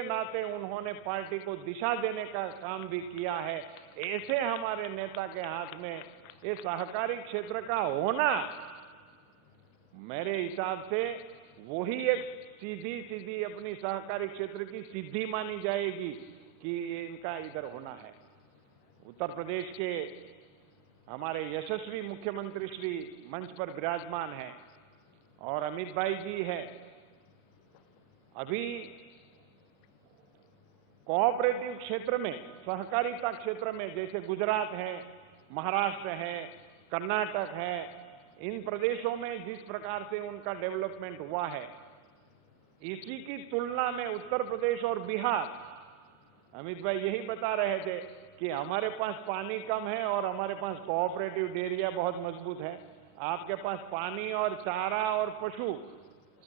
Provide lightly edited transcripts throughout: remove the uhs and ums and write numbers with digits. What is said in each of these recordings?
के नाते उन्होंने पार्टी को दिशा देने का काम भी किया है। ऐसे हमारे नेता के हाथ में ये सहकारी क्षेत्र का होना, मेरे हिसाब से वही एक सीधी सीधी अपनी सहकारी क्षेत्र की सिद्धि मानी जाएगी कि इनका इधर होना है। उत्तर प्रदेश के हमारे यशस्वी मुख्यमंत्री श्री मंच पर विराजमान हैं और अमित भाई जी है। अभी कोऑपरेटिव क्षेत्र में, सहकारिता क्षेत्र में, जैसे गुजरात है, महाराष्ट्र है, कर्नाटक है, इन प्रदेशों में जिस प्रकार से उनका डेवलपमेंट हुआ है, इसी की तुलना में उत्तर प्रदेश और बिहार, अमित भाई यही बता रहे थे कि हमारे पास पानी कम है और हमारे पास कोऑपरेटिव डेयरिया बहुत मजबूत है। आपके पास पानी और चारा और पशु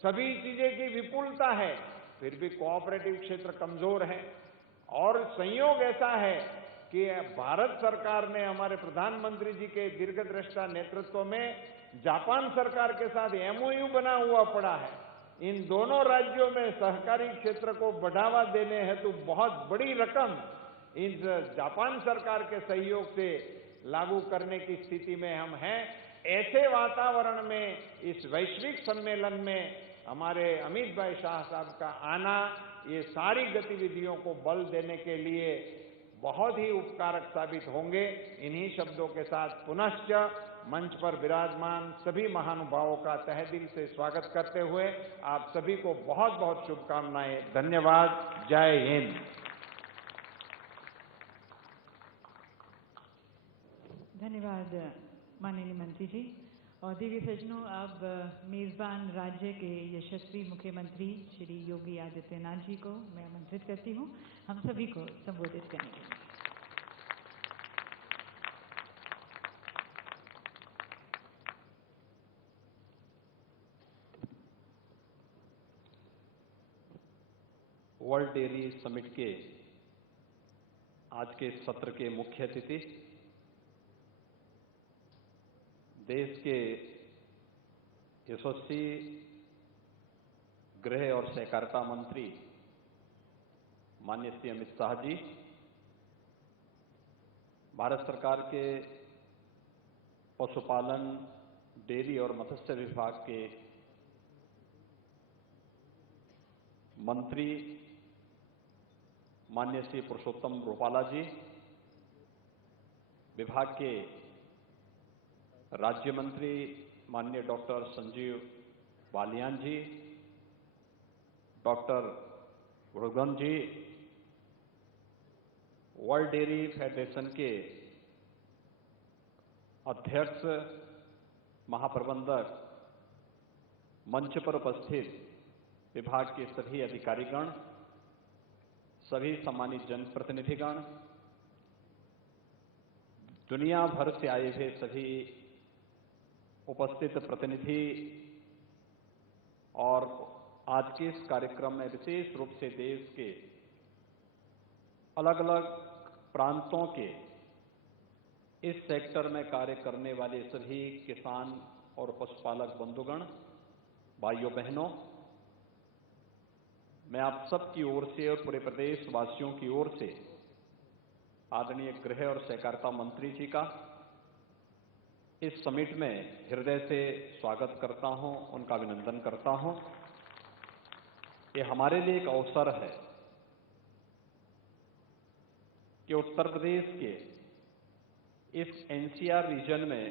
सभी चीजें की विपुलता है, फिर भी कोऑपरेटिव क्षेत्र कमजोर है। और संयोग ऐसा है कि भारत सरकार ने हमारे प्रधानमंत्री जी के दीर्घदृष्टा नेतृत्व में जापान सरकार के साथ एमओयू बना हुआ पड़ा है। इन दोनों राज्यों में सहकारी क्षेत्र को बढ़ावा देने हेतु बहुत बड़ी रकम इस जापान सरकार के सहयोग से लागू करने की स्थिति में हम हैं। ऐसे वातावरण में इस वैश्विक सम्मेलन में हमारे अमित भाई शाह साहब का आना, ये सारी गतिविधियों को बल देने के लिए बहुत ही उपकारक साबित होंगे। इन्हीं शब्दों के साथ पुनश्च मंच पर विराजमान सभी महानुभावों का तहे दिल से स्वागत करते हुए आप सभी को बहुत बहुत शुभकामनाएं। धन्यवाद। जय हिंद। धन्यवाद माननीय मंत्री जी। और दिव्य सज्जनों, अब मेजबान राज्य के यशस्वी मुख्यमंत्री श्री योगी आदित्यनाथ जी को मैं आमंत्रित करती हूं हम सभी को संबोधित करने के लिए। वर्ल्ड डेयरी समिट के आज के सत्र के मुख्य अतिथि, देश के यशस्वी गृह और सहकारिता मंत्री माननीय श्री अमित शाह जी, भारत सरकार के पशुपालन, डेयरी और मत्स्य विभाग के मंत्री माननीय श्री पुरुषोत्तम रूपाला जी, विभाग के राज्य मंत्री माननीय डॉक्टर संजीव बालियान जी, डॉक्टर वरुगन जी, वर्ल्ड डेयरी फेडरेशन के अध्यक्ष, महाप्रबंधक, मंच पर उपस्थित विभाग के सभी अधिकारीगण, सभी सम्मानित जनप्रतिनिधिगण, दुनिया भर से आए हुए सभी उपस्थित प्रतिनिधि और आज के इस कार्यक्रम में विशेष रूप से देश के अलग अलग प्रांतों के इस सेक्टर में कार्य करने वाले सभी किसान और पशुपालक बंधुगण, भाइयों बहनों, मैं आप सब की ओर से और पूरे प्रदेश वासियों की ओर से आदरणीय गृह और सहकारिता मंत्री जी का इस समिट में हृदय से स्वागत करता हूं, उनका अभिनंदन करता हूं। ये हमारे लिए एक अवसर है कि उत्तर प्रदेश के इस एनसीआर रीजन में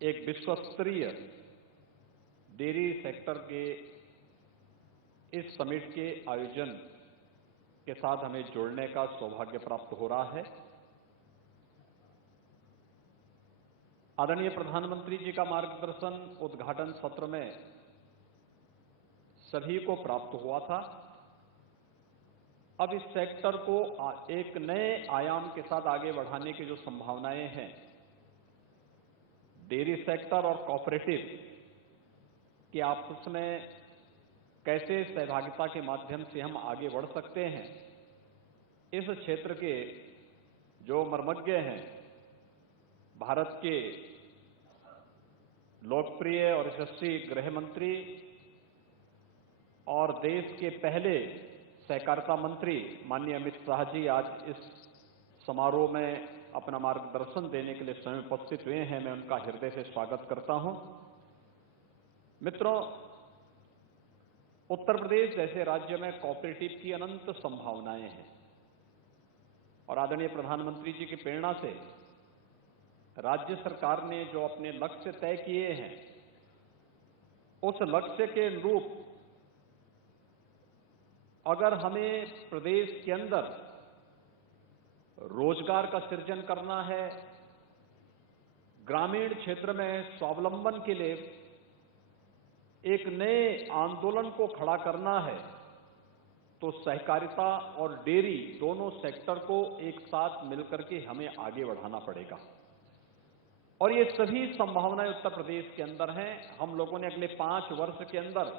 एक विश्व स्तरीय डेयरी सेक्टर के इस समिट के आयोजन के साथ हमें जुड़ने का सौभाग्य प्राप्त हो रहा है। आदरणीय प्रधानमंत्री जी का मार्गदर्शन उद्घाटन सत्र में सभी को प्राप्त हुआ था। अब इस सेक्टर को एक नए आयाम के साथ आगे बढ़ाने की जो संभावनाएं हैं, डेयरी सेक्टर और कोऑपरेटिव कि आपस में कैसे सहभागिता के माध्यम से हम आगे बढ़ सकते हैं, इस क्षेत्र के जो मर्मज्ञ हैं, भारत के लोकप्रिय और यशस्वी गृह मंत्री और देश के पहले सहकारिता मंत्री माननीय अमित शाह जी आज इस समारोह में अपना मार्गदर्शन देने के लिए स्वयं उपस्थित हुए हैं। मैं उनका हृदय से स्वागत करता हूं। मित्रों, उत्तर प्रदेश जैसे राज्य में कोऑपरेटिव की अनंत संभावनाएं हैं और आदरणीय प्रधानमंत्री जी की प्रेरणा से राज्य सरकार ने जो अपने लक्ष्य तय किए हैं उस लक्ष्य के अनुरूप अगर हमें प्रदेश के अंदर रोजगार का सृजन करना है, ग्रामीण क्षेत्र में स्वावलंबन के लिए एक नए आंदोलन को खड़ा करना है, तो सहकारिता और डेयरी दोनों सेक्टर को एक साथ मिलकर के हमें आगे बढ़ाना पड़ेगा। और ये सभी संभावनाएं उत्तर प्रदेश के अंदर हैं। हम लोगों ने अगले 5 वर्ष के अंदर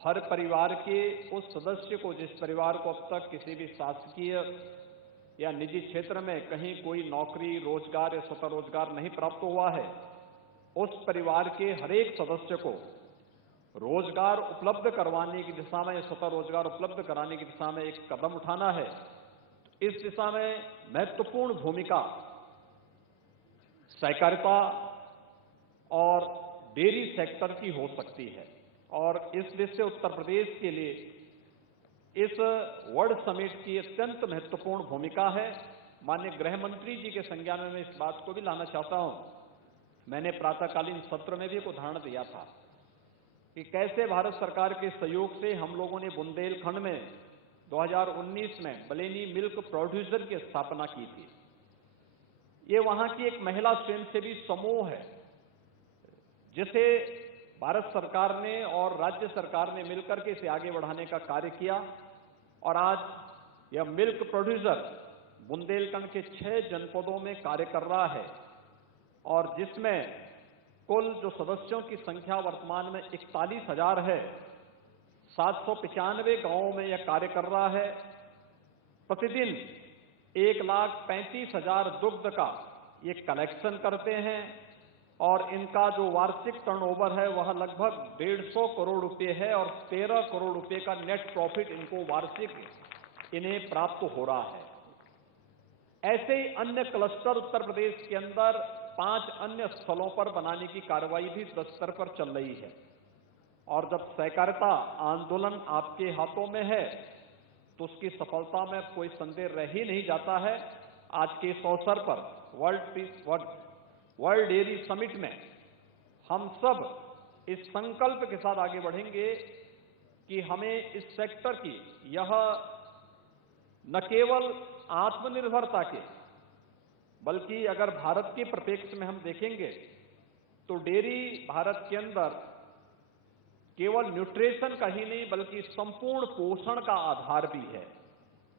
हर परिवार के उस सदस्य को, जिस परिवार को अब तक किसी भी शासकीय या निजी क्षेत्र में कहीं कोई नौकरी, रोजगार या स्वतः रोजगार नहीं प्राप्त हुआ है, उस परिवार के हर एक सदस्य को रोजगार उपलब्ध करवाने की दिशा में, स्वतः रोजगार उपलब्ध कराने की दिशा में एक कदम उठाना है। इस दिशा में महत्वपूर्ण भूमिका सहकारिता और डेयरी सेक्टर की हो सकती है और इस दृष्टि से उत्तर प्रदेश के लिए इस वर्ल्ड समिट की अत्यंत महत्वपूर्ण भूमिका है। माननीय गृह मंत्री जी के संज्ञान में मैं इस बात को भी लाना चाहता हूं। मैंने प्रातःकालीन सत्र में भी एक उदाहरण दिया था कि कैसे भारत सरकार के सहयोग से हम लोगों ने बुंदेलखंड में 2019 में बलेनी मिल्क प्रोड्यूसर की स्थापना की थी। ये वहां की एक महिला स्वयंसेवी समूह है जिसे भारत सरकार ने और राज्य सरकार ने मिलकर के इसे आगे बढ़ाने का कार्य किया और आज यह मिल्क प्रोड्यूसर बुंदेलखंड के 6 जनपदों में कार्य कर रहा है और जिसमें कुल जो सदस्यों की संख्या वर्तमान में 41,000 है। 795 गांवों में यह कार्य कर रहा है। प्रतिदिन 1,35,000 दुग्ध का ये कलेक्शन करते हैं और इनका जो वार्षिक टर्नओवर है वह लगभग 150 करोड़ रुपए है और 13 करोड़ रुपए का नेट प्रॉफिट इनको वार्षिक इन्हें प्राप्त हो रहा है। ऐसे ही अन्य क्लस्टर उत्तर प्रदेश के अंदर 5 अन्य स्थलों पर बनाने की कार्रवाई भी युद्ध स्तर पर चल रही है और जब सहकारिता आंदोलन आपके हाथों में है तो उसकी सफलता में कोई संदेह रह ही नहीं जाता है। आज के इस अवसर पर वर्ल्ड डेयरी समिट में हम सब इस संकल्प के साथ आगे बढ़ेंगे कि हमें इस सेक्टर की यह न केवल आत्मनिर्भरता के बल्कि अगर भारत के परिप्रेक्ष्य में हम देखेंगे तो डेयरी भारत के अंदर केवल न्यूट्रिशन का ही नहीं बल्कि संपूर्ण पोषण का आधार भी है।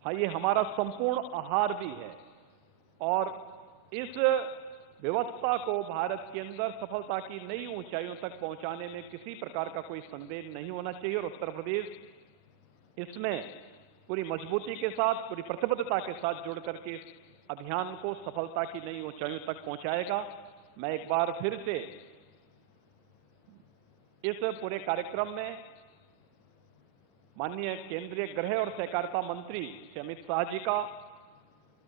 हाँ, ये हमारा संपूर्ण आहार भी है और इस व्यवस्था को भारत के अंदर सफलता की नई ऊंचाइयों तक पहुंचाने में किसी प्रकार का कोई संदेह नहीं होना चाहिए और उत्तर प्रदेश इसमें पूरी मजबूती के साथ, पूरी प्रतिबद्धता के साथ जुड़ करके इस अभियान को सफलता की नई ऊंचाइयों तक पहुंचाएगा। मैं एक बार फिर से इस पूरे कार्यक्रम में माननीय केंद्रीय गृह और सहकारिता मंत्री श्री अमित शाह जी का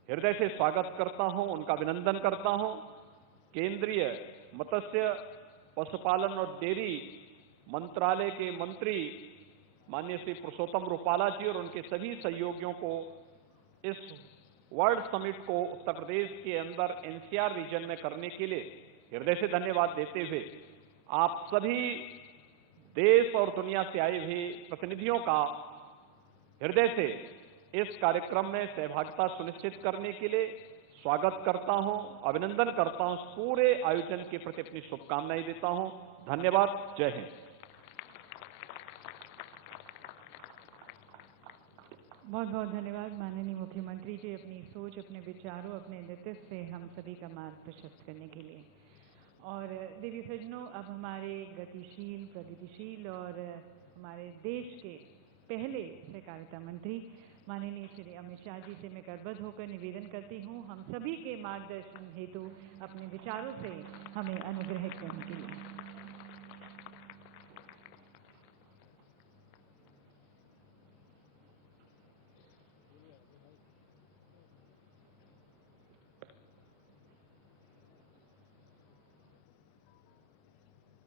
हृदय से स्वागत करता हूं, उनका अभिनंदन करता हूं। केंद्रीय मत्स्य, पशुपालन और डेयरी मंत्रालय के मंत्री माननीय श्री पुरुषोत्तम रूपाला जी और उनके सभी सहयोगियों को इस वर्ल्ड समिट को उत्तर प्रदेश के अंदर एनसीआर रीजन में करने के लिए हृदय से धन्यवाद देते हुए आप सभी देश और दुनिया से आए हुए प्रतिनिधियों का हृदय से इस कार्यक्रम में सहभागिता सुनिश्चित करने के लिए स्वागत करता हूं, अभिनंदन करता हूं। पूरे आयोजन के प्रति अपनी शुभकामनाएं देता हूं। धन्यवाद। जय हिंद। बहुत बहुत धन्यवाद माननीय मुख्यमंत्री जी, अपनी सोच, अपने विचारों, अपने नेतृत्व से हम सभी का मार्ग प्रशस्त करने के लिए। और देवी सज्जनों, अब हमारे गतिशील, प्रगतिशील और हमारे देश के पहले सहकारिता मंत्री माननीय श्री अमित शाह जी से मैं करबद्ध होकर निवेदन करती हूँ हम सभी के मार्गदर्शन हेतु अपने विचारों से हमें अनुग्रहित करने के लिए।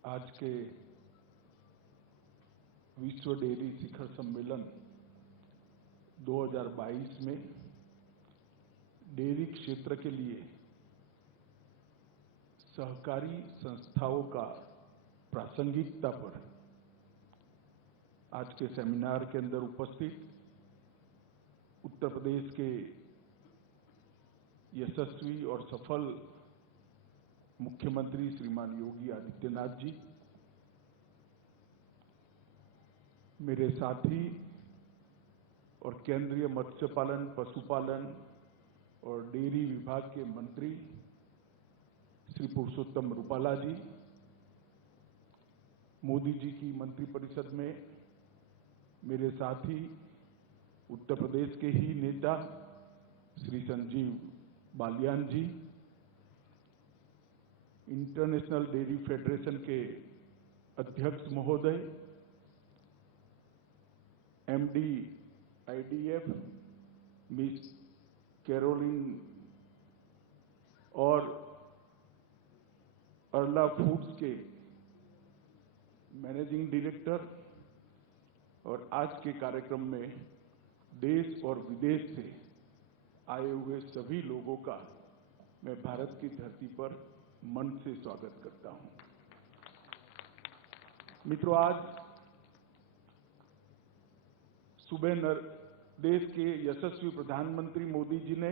आज के विश्व डेयरी शिखर सम्मेलन 2022 में डेयरी क्षेत्र के लिए सहकारी संस्थाओं का प्रासंगिकता पर आज के सेमिनार के अंदर उपस्थित उत्तर प्रदेश के यशस्वी और सफल मुख्यमंत्री श्रीमान योगी आदित्यनाथ जी, मेरे साथी और केंद्रीय मत्स्य पालन, पशुपालन और डेयरी विभाग के मंत्री श्री पुरुषोत्तम रूपाला जी, मोदी जी की मंत्रिपरिषद में मेरे साथी उत्तर प्रदेश के ही नेता श्री संजीव बालियान जी, इंटरनेशनल डेयरी फेडरेशन के अध्यक्ष महोदय, एमडी आईडीएफ मिस कैरोलिन और अर्ला फूड्स के मैनेजिंग डायरेक्टर और आज के कार्यक्रम में देश और विदेश से आए हुए सभी लोगों का मैं भारत की धरती पर मन से स्वागत करता हूं। मित्रों, आज सुबह देश के यशस्वी प्रधानमंत्री मोदी जी ने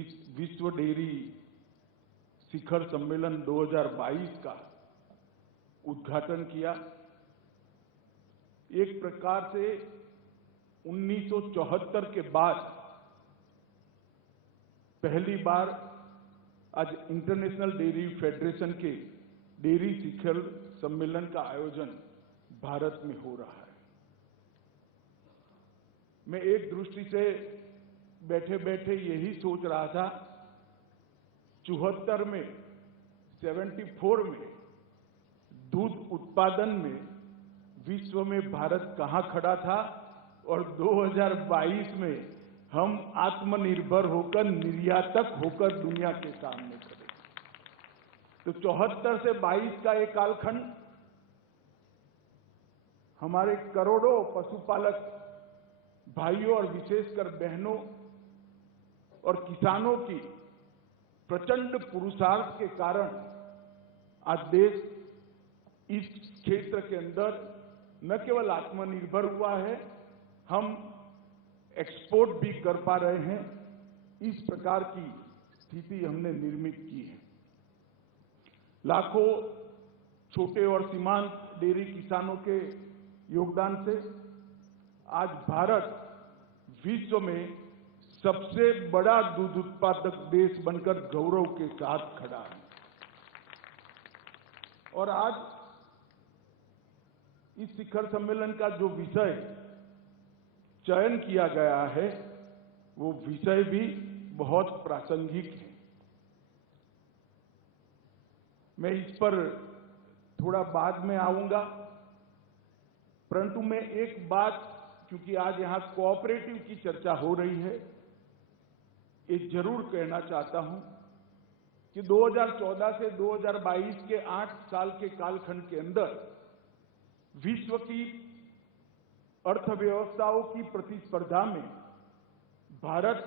इस विश्व डेयरी शिखर सम्मेलन 2022 का उद्घाटन किया। एक प्रकार से 1974 के बाद पहली बार आज इंटरनेशनल डेयरी फेडरेशन के डेयरी शिखर सम्मेलन का आयोजन भारत में हो रहा है। मैं एक दृष्टि से बैठे बैठे यही सोच रहा था, 74 में 74 में दूध उत्पादन में विश्व में भारत कहां खड़ा था और 2022 में हम आत्मनिर्भर होकर, निर्यातक होकर दुनिया के सामने खड़े। तो 74 से 22 का एक कालखंड हमारे करोड़ों पशुपालक भाइयों और विशेषकर बहनों और किसानों की प्रचंड पुरुषार्थ के कारण आज देश इस क्षेत्र के अंदर न केवल आत्मनिर्भर हुआ है, हम एक्सपोर्ट भी कर पा रहे हैं। इस प्रकार की स्थिति हमने निर्मित की है। लाखों छोटे और सीमांत डेयरी किसानों के योगदान से आज भारत विश्व में सबसे बड़ा दूध उत्पादक देश बनकर गौरव के साथ खड़ा है। और आज इस शिखर सम्मेलन का जो विषय चयन किया गया है, वो विषय भी बहुत प्रासंगिक है। मैं इस पर थोड़ा बाद में आऊंगा, परंतु मैं एक बात, क्योंकि आज यहां कोऑपरेटिव की चर्चा हो रही है, ये जरूर कहना चाहता हूं कि 2014 से 2022 के 8 साल के कालखंड के अंदर विश्व की अर्थव्यवस्थाओं की प्रतिस्पर्धा में भारत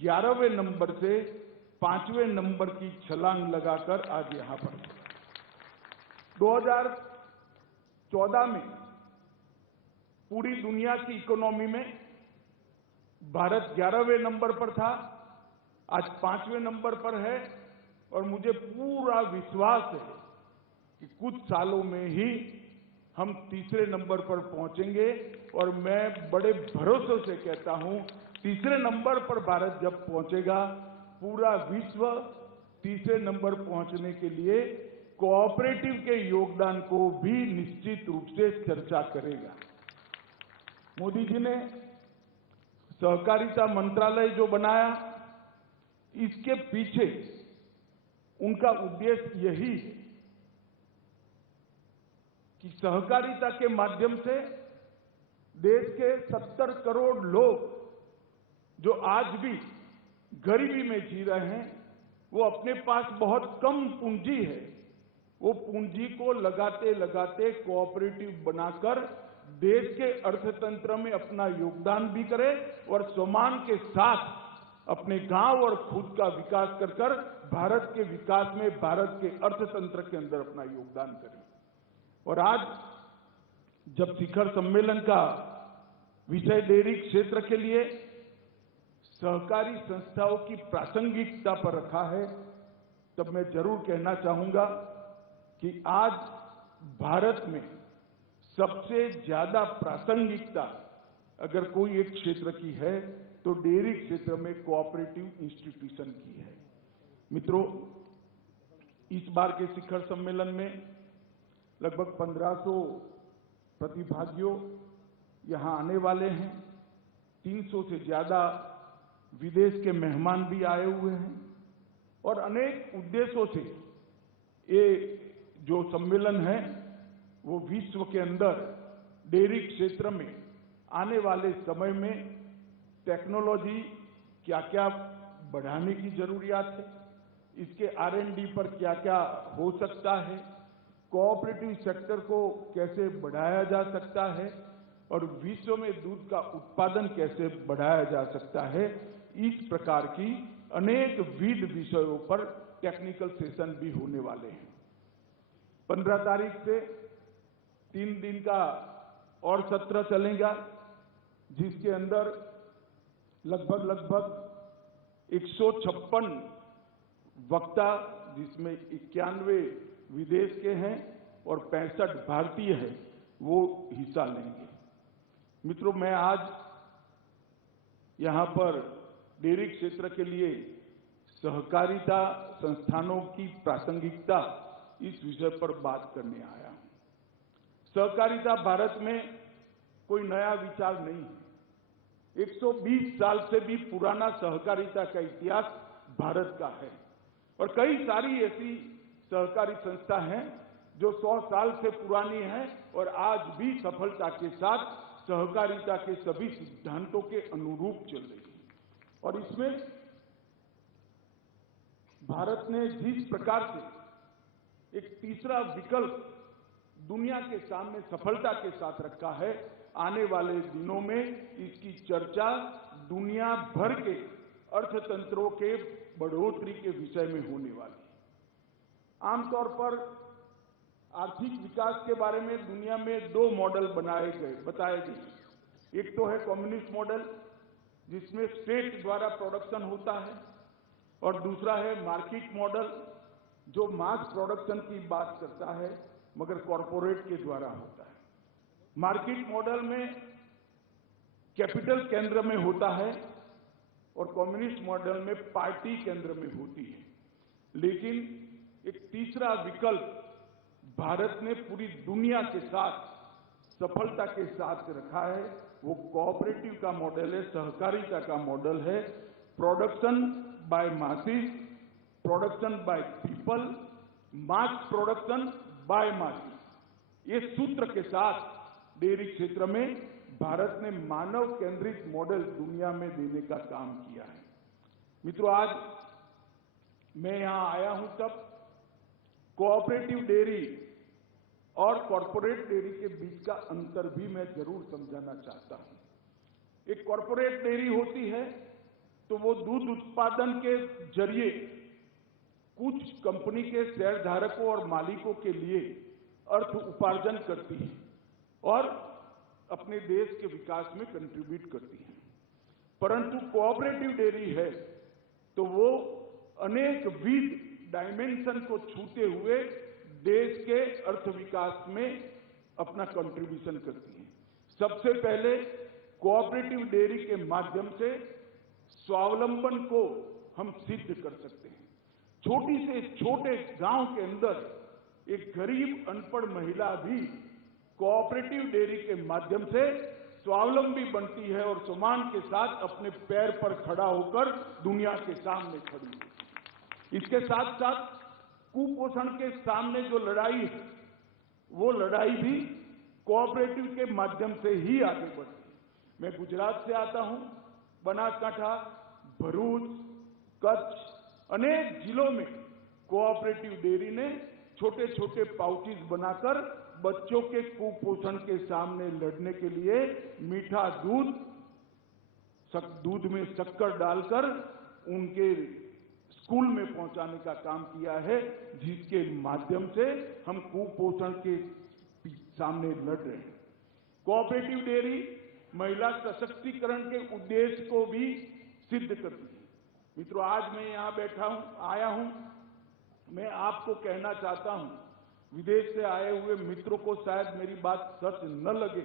11वें नंबर से 5वें नंबर की छलांग लगाकर आज यहां पर 2014 में पूरी दुनिया की इकोनॉमी में भारत 11वें नंबर पर था, आज 5वें नंबर पर है। और मुझे पूरा विश्वास है कि कुछ सालों में ही हम तीसरे नंबर पर पहुंचेंगे। और मैं बड़े भरोसे से कहता हूं, तीसरे नंबर पर भारत जब पहुंचेगा, पूरा विश्व तीसरे नंबर पहुंचने के लिए कोऑपरेटिव के योगदान को भी निश्चित रूप से चर्चा करेगा। मोदी जी ने सहकारिता मंत्रालय जो बनाया, इसके पीछे उनका उद्देश्य यही है कि सहकारिता के माध्यम से देश के 70 करोड़ लोग जो आज भी गरीबी में जी रहे हैं, वो अपने पास बहुत कम पूंजी है, वो पूंजी को लगाते लगाते कोऑपरेटिव बनाकर देश के अर्थतंत्र में अपना योगदान भी करे और सम्मान के साथ अपने गांव और खुद का विकास कर भारत के विकास में, भारत के अर्थतंत्र के अंदर अपना योगदान करे। और आज जब शिखर सम्मेलन का विषय डेयरी क्षेत्र के लिए सहकारी संस्थाओं की प्रासंगिकता पर रखा है, तब मैं जरूर कहना चाहूंगा कि आज भारत में सबसे ज्यादा प्रासंगिकता अगर कोई एक क्षेत्र की है तो डेयरी क्षेत्र में कोऑपरेटिव इंस्टीट्यूशन की है। मित्रों, इस बार के शिखर सम्मेलन में लगभग 1500 प्रतिभागियों यहां आने वाले हैं। 300 से ज्यादा विदेश के मेहमान भी आए हुए हैं और अनेक उद्देश्यों से ये जो सम्मेलन है वो विश्व के अंदर डेयरी क्षेत्र में आने वाले समय में टेक्नोलॉजी क्या क्या बढ़ाने की जरूरियात है, इसके R&D पर क्या क्या हो सकता है, कोऑपरेटिव सेक्टर को कैसे बढ़ाया जा सकता है और विश्व में दूध का उत्पादन कैसे बढ़ाया जा सकता है, इस प्रकार की अनेक विविध विषयों पर टेक्निकल सेशन भी होने वाले हैं। 15 तारीख से 3 दिन का और सत्र चलेगा, जिसके अंदर लगभग 156 वक्ता, जिसमें 91 विदेश के हैं और 65 भारतीय हैं, वो हिस्सा लेंगे। मित्रों, मैं आज यहां पर डेयरी क्षेत्र के लिए सहकारिता संस्थानों की प्रासंगिकता इस विषय पर बात करने आया हूं। सहकारिता भारत में कोई नया विचार नहीं है। 120 साल से भी पुराना सहकारिता का इतिहास भारत का है और कई सारी ऐसी सहकारी संस्था हैं जो 100 साल से पुरानी हैं और आज भी सफलता के साथ सहकारिता के सभी सिद्धांतों के अनुरूप चल रही है। और इसमें भारत ने जिस प्रकार से एक तीसरा विकल्प दुनिया के सामने सफलता के साथ रखा है, आने वाले दिनों में इसकी चर्चा दुनिया भर के अर्थतंत्रों के बढ़ोतरी के विषय में होने वाली है। आमतौर पर आर्थिक विकास के बारे में दुनिया में 2 मॉडल बताए गए। एक तो है कम्युनिस्ट मॉडल, जिसमें स्टेट द्वारा प्रोडक्शन होता है, और दूसरा है मार्केट मॉडल, जो मास प्रोडक्शन की बात करता है मगर कॉरपोरेट के द्वारा होता है। मार्केट मॉडल में कैपिटल केंद्र में होता है और कम्युनिस्ट मॉडल में पार्टी केंद्र में होती है। लेकिन एक तीसरा विकल्प भारत ने पूरी दुनिया के साथ सफलता के साथ रखा है, वो कोऑपरेटिव का मॉडल है, सहकारिता का मॉडल है। Production by masses, production by people, mass production by masses, ये सूत्र के साथ डेयरी क्षेत्र में भारत ने मानव केंद्रित मॉडल दुनिया में देने का काम किया है। मित्रों, आज मैं यहां आया हूं तब कोऑपरेटिव डेयरी और कॉरपोरेट डेयरी के बीच का अंतर भी मैं जरूर समझाना चाहता हूं। एक कॉरपोरेट डेयरी होती है तो वो दूध उत्पादन के जरिए कुछ कंपनी के शेयरधारकों और मालिकों के लिए अर्थ उपार्जन करती है और अपने देश के विकास में कंट्रीब्यूट करती है। परंतु कोऑपरेटिव डेयरी है तो वो अनेक विविध डायमेंशन को छूते हुए देश के अर्थ विकास में अपना कंट्रीब्यूशन करती है। सबसे पहले कोऑपरेटिव डेयरी के माध्यम से स्वावलंबन को हम सिद्ध कर सकते हैं। छोटी से छोटे गांव के अंदर एक गरीब अनपढ़ महिला भी कोऑपरेटिव डेयरी के माध्यम से स्वावलंबी बनती है और सम्मान के साथ अपने पैर पर खड़ा होकर दुनिया के सामने खड़ी होती है। इसके साथ साथ कुपोषण के सामने जो लड़ाई है, वो लड़ाई भी कोऑपरेटिव के माध्यम से ही आगे बढ़ती है। मैं गुजरात से आता हूं, बनासकांठा, भरूच, कच्छ, अनेक जिलों में कोऑपरेटिव डेयरी ने छोटे छोटे पाउचेस बनाकर बच्चों के कुपोषण के सामने लड़ने के लिए मीठा दूध में शक्कर डालकर उनके स्कूल में पहुंचाने का काम किया है, जिसके माध्यम से हम कुपोषण के सामने लड़ रहे हैं। कोऑपरेटिव डेयरी महिला सशक्तिकरण के उद्देश्य को भी सिद्ध करती है। मित्रों, आज मैं यहां आया हूं, मैं आपको कहना चाहता हूं, विदेश से आए हुए मित्रों को शायद मेरी बात सच न लगे,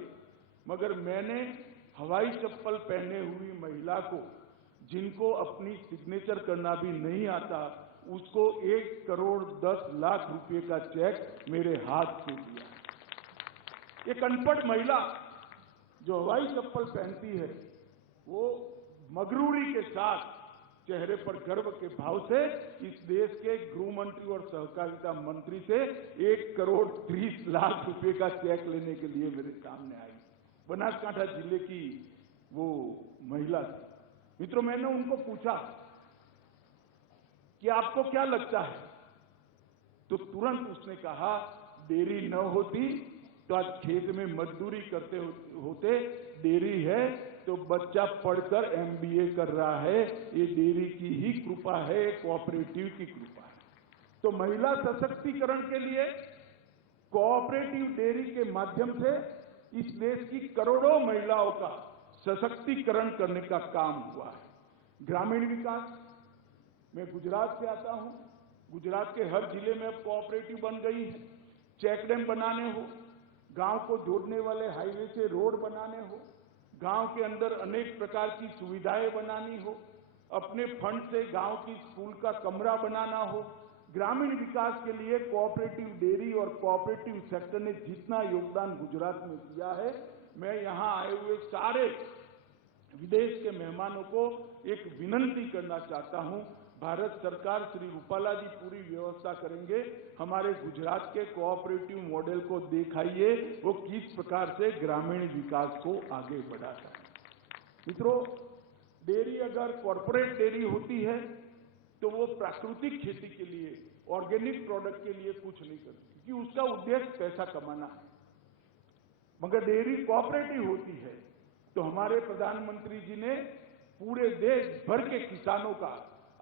मगर मैंने हवाई चप्पल पहने हुई महिला को, जिनको अपनी सिग्नेचर करना भी नहीं आता, उसको 1 करोड़ 10 लाख रुपए का चेक मेरे हाथ से दिया। एक अनपढ़ महिला जो हवाई चप्पल पहनती है, वो मगरूरी के साथ चेहरे पर गर्व के भाव से इस देश के गृह मंत्री और सहकारिता मंत्री से 1 करोड़ 30 लाख रुपए का चेक लेने के लिए मेरे सामने आई। बनासकांठा जिले की वो महिला थी। मित्रों, मैंने उनको पूछा कि आपको क्या लगता है, तो तुरंत उसने कहा, डेयरी न होती तो आज खेत में मजदूरी करते होते, डेयरी है तो बच्चा पढ़कर MBA कर रहा है, ये डेयरी की ही कृपा है, कोऑपरेटिव की कृपा है। तो महिला सशक्तिकरण के लिए कोऑपरेटिव डेयरी के माध्यम से इस देश की करोड़ों महिलाओं का सशक्तिकरण करने का काम हुआ है। ग्रामीण विकास, मैं गुजरात से आता हूं, गुजरात के हर जिले में अब कोऑपरेटिव बन गई है। चेक डैम बनाने हो, गांव को जोड़ने वाले हाईवे से रोड बनाने हो, गांव के अंदर अनेक प्रकार की सुविधाएं बनानी हो, अपने फंड से गांव की स्कूल का कमरा बनाना हो, ग्रामीण विकास के लिए कोऑपरेटिव डेयरी और कोऑपरेटिव सेक्टर ने जितना योगदान गुजरात में किया है, मैं यहां आए हुए सारे विदेश के मेहमानों को एक विनंती करना चाहता हूं। भारत सरकार, श्री रूपाला जी पूरी व्यवस्था करेंगे, हमारे गुजरात के कोऑपरेटिव मॉडल को दिखाइए, वो किस प्रकार से ग्रामीण विकास को आगे बढ़ाता है। मित्रों, डेयरी अगर कॉर्पोरेट डेयरी होती है तो वो प्राकृतिक खेती के लिए, ऑर्गेनिक प्रोडक्ट के लिए कुछ नहीं करती, क्योंकि उसका उद्देश्य पैसा कमाना है। मगर डेयरी कोऑपरेटिव होती है तो हमारे प्रधानमंत्री जी ने पूरे देश भर के किसानों का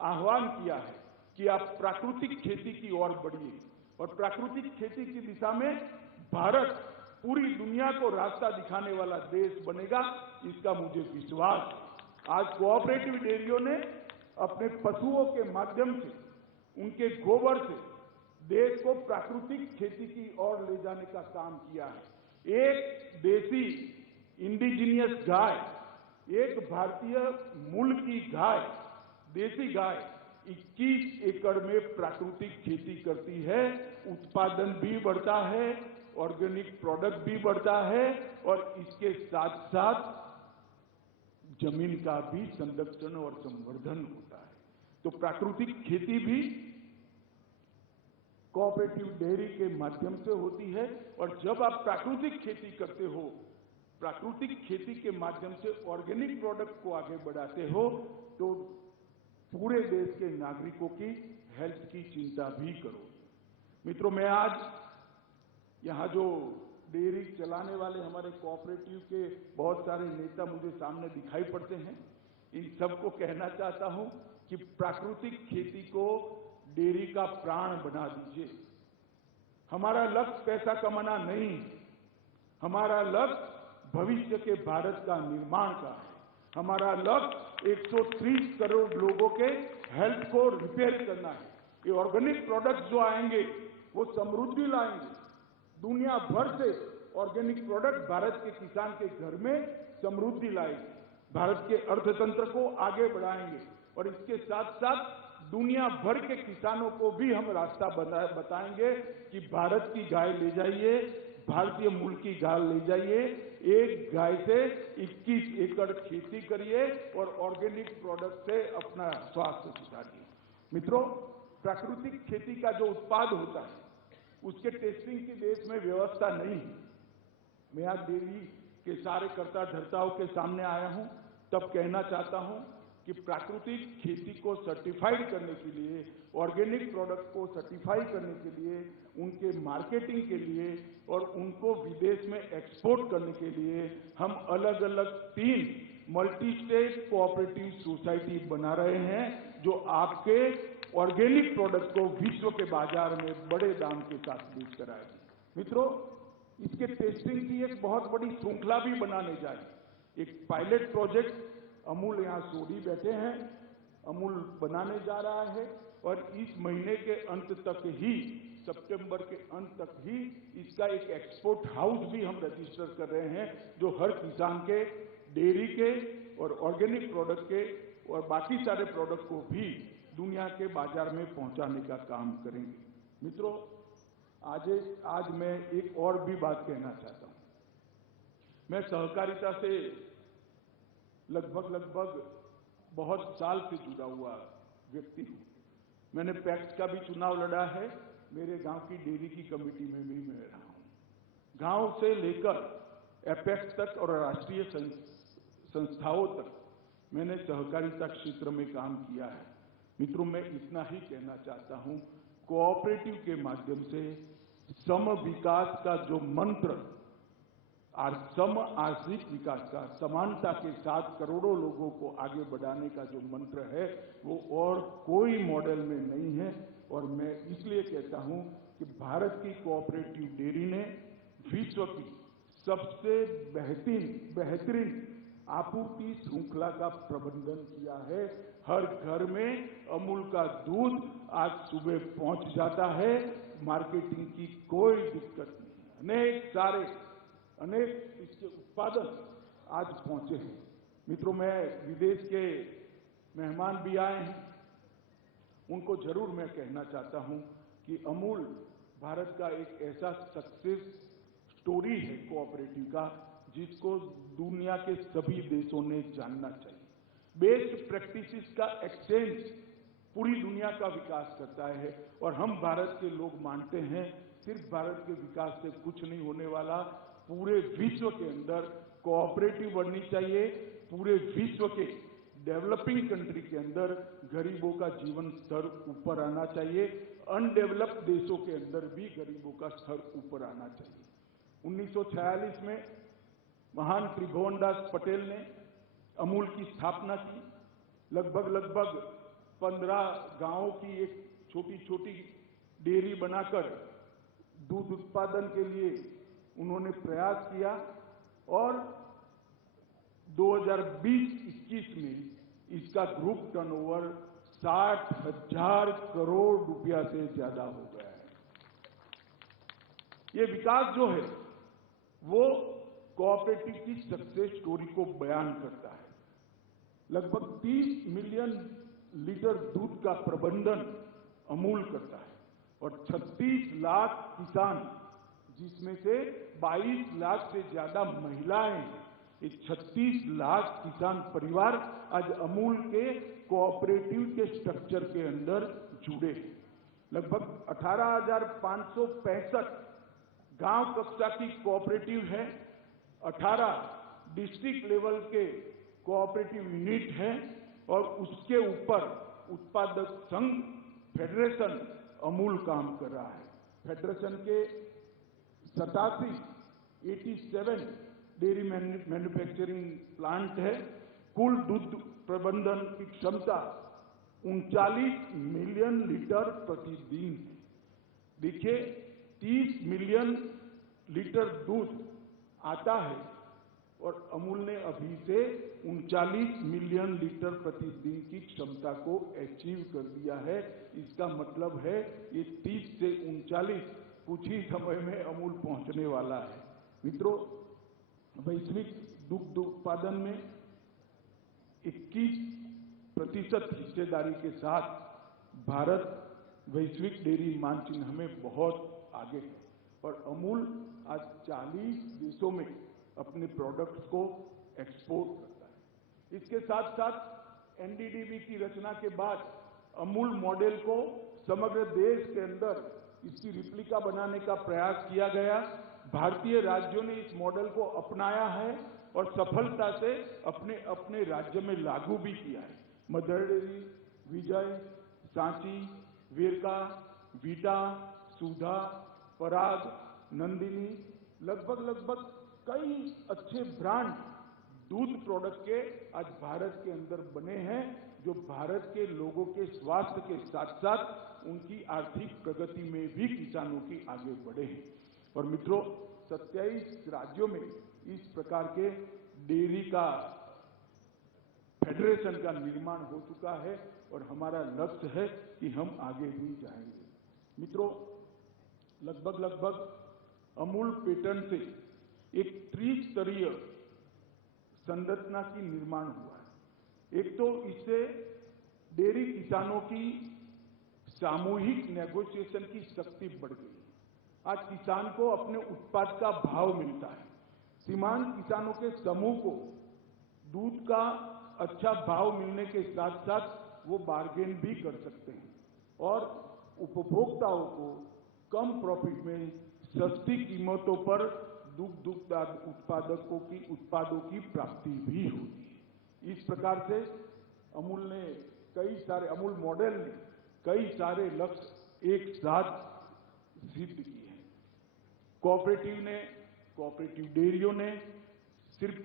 आह्वान किया है कि आप प्राकृतिक खेती की ओर बढ़िए, और प्राकृतिक खेती की दिशा में भारत पूरी दुनिया को रास्ता दिखाने वाला देश बनेगा, इसका मुझे विश्वास है। आज कोऑपरेटिव डेयरियों ने अपने पशुओं के माध्यम से, उनके गोबर से देश को प्राकृतिक खेती की ओर ले जाने का काम किया है। एक देसी इंडिजीनियस गाय, एक भारतीय मूल की गाय, देसी गाय 21 एकड़ में प्राकृतिक खेती करती है, उत्पादन भी बढ़ता है, ऑर्गेनिक प्रोडक्ट भी बढ़ता है, और इसके साथ साथ जमीन का भी संरक्षण और संवर्धन होता है। तो प्राकृतिक खेती भी कोऑपरेटिव डेयरी के माध्यम से होती है, और जब आप प्राकृतिक खेती करते हो, प्राकृतिक खेती के माध्यम से ऑर्गेनिक प्रोडक्ट को आगे बढ़ाते हो, तो पूरे देश के नागरिकों की हेल्थ की चिंता भी करो। मित्रों, मैं आज यहां जो डेयरी चलाने वाले हमारे कोऑपरेटिव के बहुत सारे नेता मुझे सामने दिखाई पड़ते हैं, इन सबको कहना चाहता हूं कि प्राकृतिक खेती को डेयरी का प्राण बना दीजिए। हमारा लक्ष्य पैसा कमाना नहीं है, हमारा लक्ष्य भविष्य के भारत का निर्माण का है। हमारा लक्ष्य 130 करोड़ लोगों के हेल्थ को रिपेयर करना है। ये ऑर्गेनिक प्रोडक्ट जो आएंगे वो समृद्धि लाएंगे। दुनिया भर से ऑर्गेनिक प्रोडक्ट भारत के किसान के घर में समृद्धि लाएंगे, भारत के अर्थतंत्र को आगे बढ़ाएंगे, और इसके साथ साथ दुनिया भर के किसानों को भी हम रास्ता बताएंगे कि भारत की गाय ले जाइए, भारतीय मूल की गाय ले जाइए, एक गाय से 21 एकड़ खेती करिए और ऑर्गेनिक प्रोडक्ट से अपना स्वास्थ्य सुधारिए। मित्रों, प्राकृतिक खेती का जो उत्पाद होता है उसके टेस्टिंग की देश में व्यवस्था नहीं है। मैं आज डेयरी के सारे कर्ता धर्ताओं के सामने आया हूं, तब कहना चाहता हूं कि प्राकृतिक खेती को सर्टिफाइड करने के लिए, ऑर्गेनिक प्रोडक्ट को सर्टिफाई करने के लिए, उनके मार्केटिंग के लिए और उनको विदेश में एक्सपोर्ट करने के लिए हम अलग अलग 3 मल्टी स्टेट कोऑपरेटिव सोसाइटी बना रहे हैं, जो आपके ऑर्गेनिक प्रोडक्ट को विश्व के बाजार में बड़े दाम के साथ बेच कर आएगी। मित्रों, इसके टेस्टिंग की एक बहुत बड़ी श्रृंखला भी बनाने जाए। एक पायलट प्रोजेक्ट अमूल, यहाँ सोडी बैठे हैं, अमूल बनाने जा रहा है और इस महीने के अंत तक ही, सितंबर के अंत तक ही इसका एक एक्सपोर्ट हाउस भी हम रजिस्टर कर रहे हैं, जो हर किसान के डेयरी के और ऑर्गेनिक प्रोडक्ट के और बाकी सारे प्रोडक्ट को भी दुनिया के बाजार में पहुंचाने का काम करेंगे। मित्रों, आज मैं एक और भी बात कहना चाहता हूं। मैं सहकारिता से लगभग बहुत साल से जुड़ा हुआ व्यक्ति हूं। मैंने पैक्स का भी चुनाव लड़ा है, मेरे गांव की डेयरी की कमेटी में भी मैं रहा हूं। गांव से लेकर एपेक्स तक और राष्ट्रीय संस्थाओं तक मैंने सहकारिता क्षेत्र में काम किया है। मित्रों, मैं इतना ही कहना चाहता हूं, कोऑपरेटिव के माध्यम से सम विकास का जो मंत्र और सम आर्थिक विकास का, समानता के साथ करोड़ों लोगों को आगे बढ़ाने का जो मंत्र है, वो और कोई मॉडल में नहीं है। और मैं इसलिए कहता हूं कि भारत की कोऑपरेटिव डेयरी ने विश्व की सबसे बेहतरीन आपूर्ति श्रृंखला का प्रबंधन किया है। हर घर में अमूल का दूध आज सुबह पहुंच जाता है, मार्केटिंग की कोई दिक्कत नहीं। अनेक इसके उत्पादन आज पहुंचे हैं। मित्रों, मैं विदेश के मेहमान भी आए हैं, उनको जरूर मैं कहना चाहता हूं कि अमूल भारत का एक ऐसा सक्सेस स्टोरी है कोऑपरेटिव का, जिसको दुनिया के सभी देशों ने जानना चाहिए। बेस्ट प्रैक्टिसेस का एक्सचेंज पूरी दुनिया का विकास करता है और हम भारत के लोग मानते हैं सिर्फ भारत के विकास से कुछ नहीं होने वाला, पूरे विश्व के अंदर कोऑपरेटिव बढ़नी चाहिए। पूरे विश्व के डेवलपिंग कंट्री के अंदर गरीबों का जीवन स्तर ऊपर आना चाहिए, अनडेवलप्ड देशों के अंदर भी गरीबों का स्तर ऊपर आना चाहिए। 1946 में महान त्रिभुवन दास पटेल ने अमूल की स्थापना की। लगभग 15 गांवों की एक छोटी डेयरी बनाकर दूध उत्पादन के लिए उन्होंने प्रयास किया और 2020-21 में इसका ग्रुप टर्नओवर 60,000 करोड़ रुपया से ज्यादा हो गया है। ये विकास जो है वो कोऑपरेटिव की सक्सेस स्टोरी को बयान करता है। लगभग 30 मिलियन लीटर दूध का प्रबंधन अमूल करता है और 36 लाख किसान, जिसमें से 22 लाख से ज्यादा महिलाएं हैं, ये 36 लाख किसान परिवार आज अमूल के कोऑपरेटिव के स्ट्रक्चर के अंदर जुड़े हैं। लगभग 18,565 गांव कक्षा की कोऑपरेटिव है, 18 डिस्ट्रिक्ट लेवल के कोऑपरेटिव यूनिट है और उसके ऊपर उत्पादक संघ फेडरेशन अमूल काम कर रहा है। फेडरेशन के 87 डेयरी मैन्युफैक्चरिंग प्लांट है। कुल दूध प्रबंधन की क्षमता 39 मिलियन लीटर प्रतिदिन है। देखिए, 30 मिलियन लीटर दूध आता है और अमूल ने अभी से 39 मिलियन लीटर प्रतिदिन की क्षमता को अचीव कर दिया है। इसका मतलब है ये 30 से 39 कुछ ही समय में अमूल पहुंचने वाला है। मित्रों, वैश्विक दुग्ध उत्पादन में 21% हिस्सेदारी के साथ भारत वैश्विक डेयरी मानचिन्ह में बहुत आगे है और अमूल आज 40 देशों में अपने प्रोडक्ट्स को एक्सपोर्ट करता है। इसके साथ साथ एनडीडीबी की रचना के बाद अमूल मॉडल को समग्र देश के अंदर इसकी रिप्लिका बनाने का प्रयास किया गया। भारतीय राज्यों ने इस मॉडल को अपनाया है और सफलता से अपने राज्य में लागू भी किया है। मदर डेयरी, विजय, सांची, वेरका, वीटा, सुधा, पराग, नंदिनी, लगभग कई अच्छे ब्रांड दूध प्रोडक्ट के आज भारत के अंदर बने हैं, जो भारत के लोगों के स्वास्थ्य के साथ साथ उनकी आर्थिक प्रगति में भी किसानों की आगे बढ़े हैं। और मित्रों, 27 राज्यों में इस प्रकार के डेयरी का फेडरेशन का निर्माण हो चुका है और हमारा लक्ष्य है कि हम आगे भी जाएंगे। मित्रों, लगभग अमूल पैटर्न से एक त्रिस्तरीय संरचना की निर्माण हुआ है। एक तो इससे डेयरी किसानों की सामूहिक नेगोशिएशन की शक्ति बढ़ गई है। आज किसान को अपने उत्पाद का भाव मिलता है। सीमांत किसानों के समूह को दूध का अच्छा भाव मिलने के साथ साथ वो बार्गेन भी कर सकते हैं और उपभोक्ताओं को कम प्रॉफिट में सस्ती कीमतों पर दुग्ध उत्पादों की प्राप्ति भी होती है। इस प्रकार से अमूल मॉडल ने कई सारे लक्ष्य एक साथ सिद्ध किए हैं। कोऑपरेटिव डेयरियों ने सिर्फ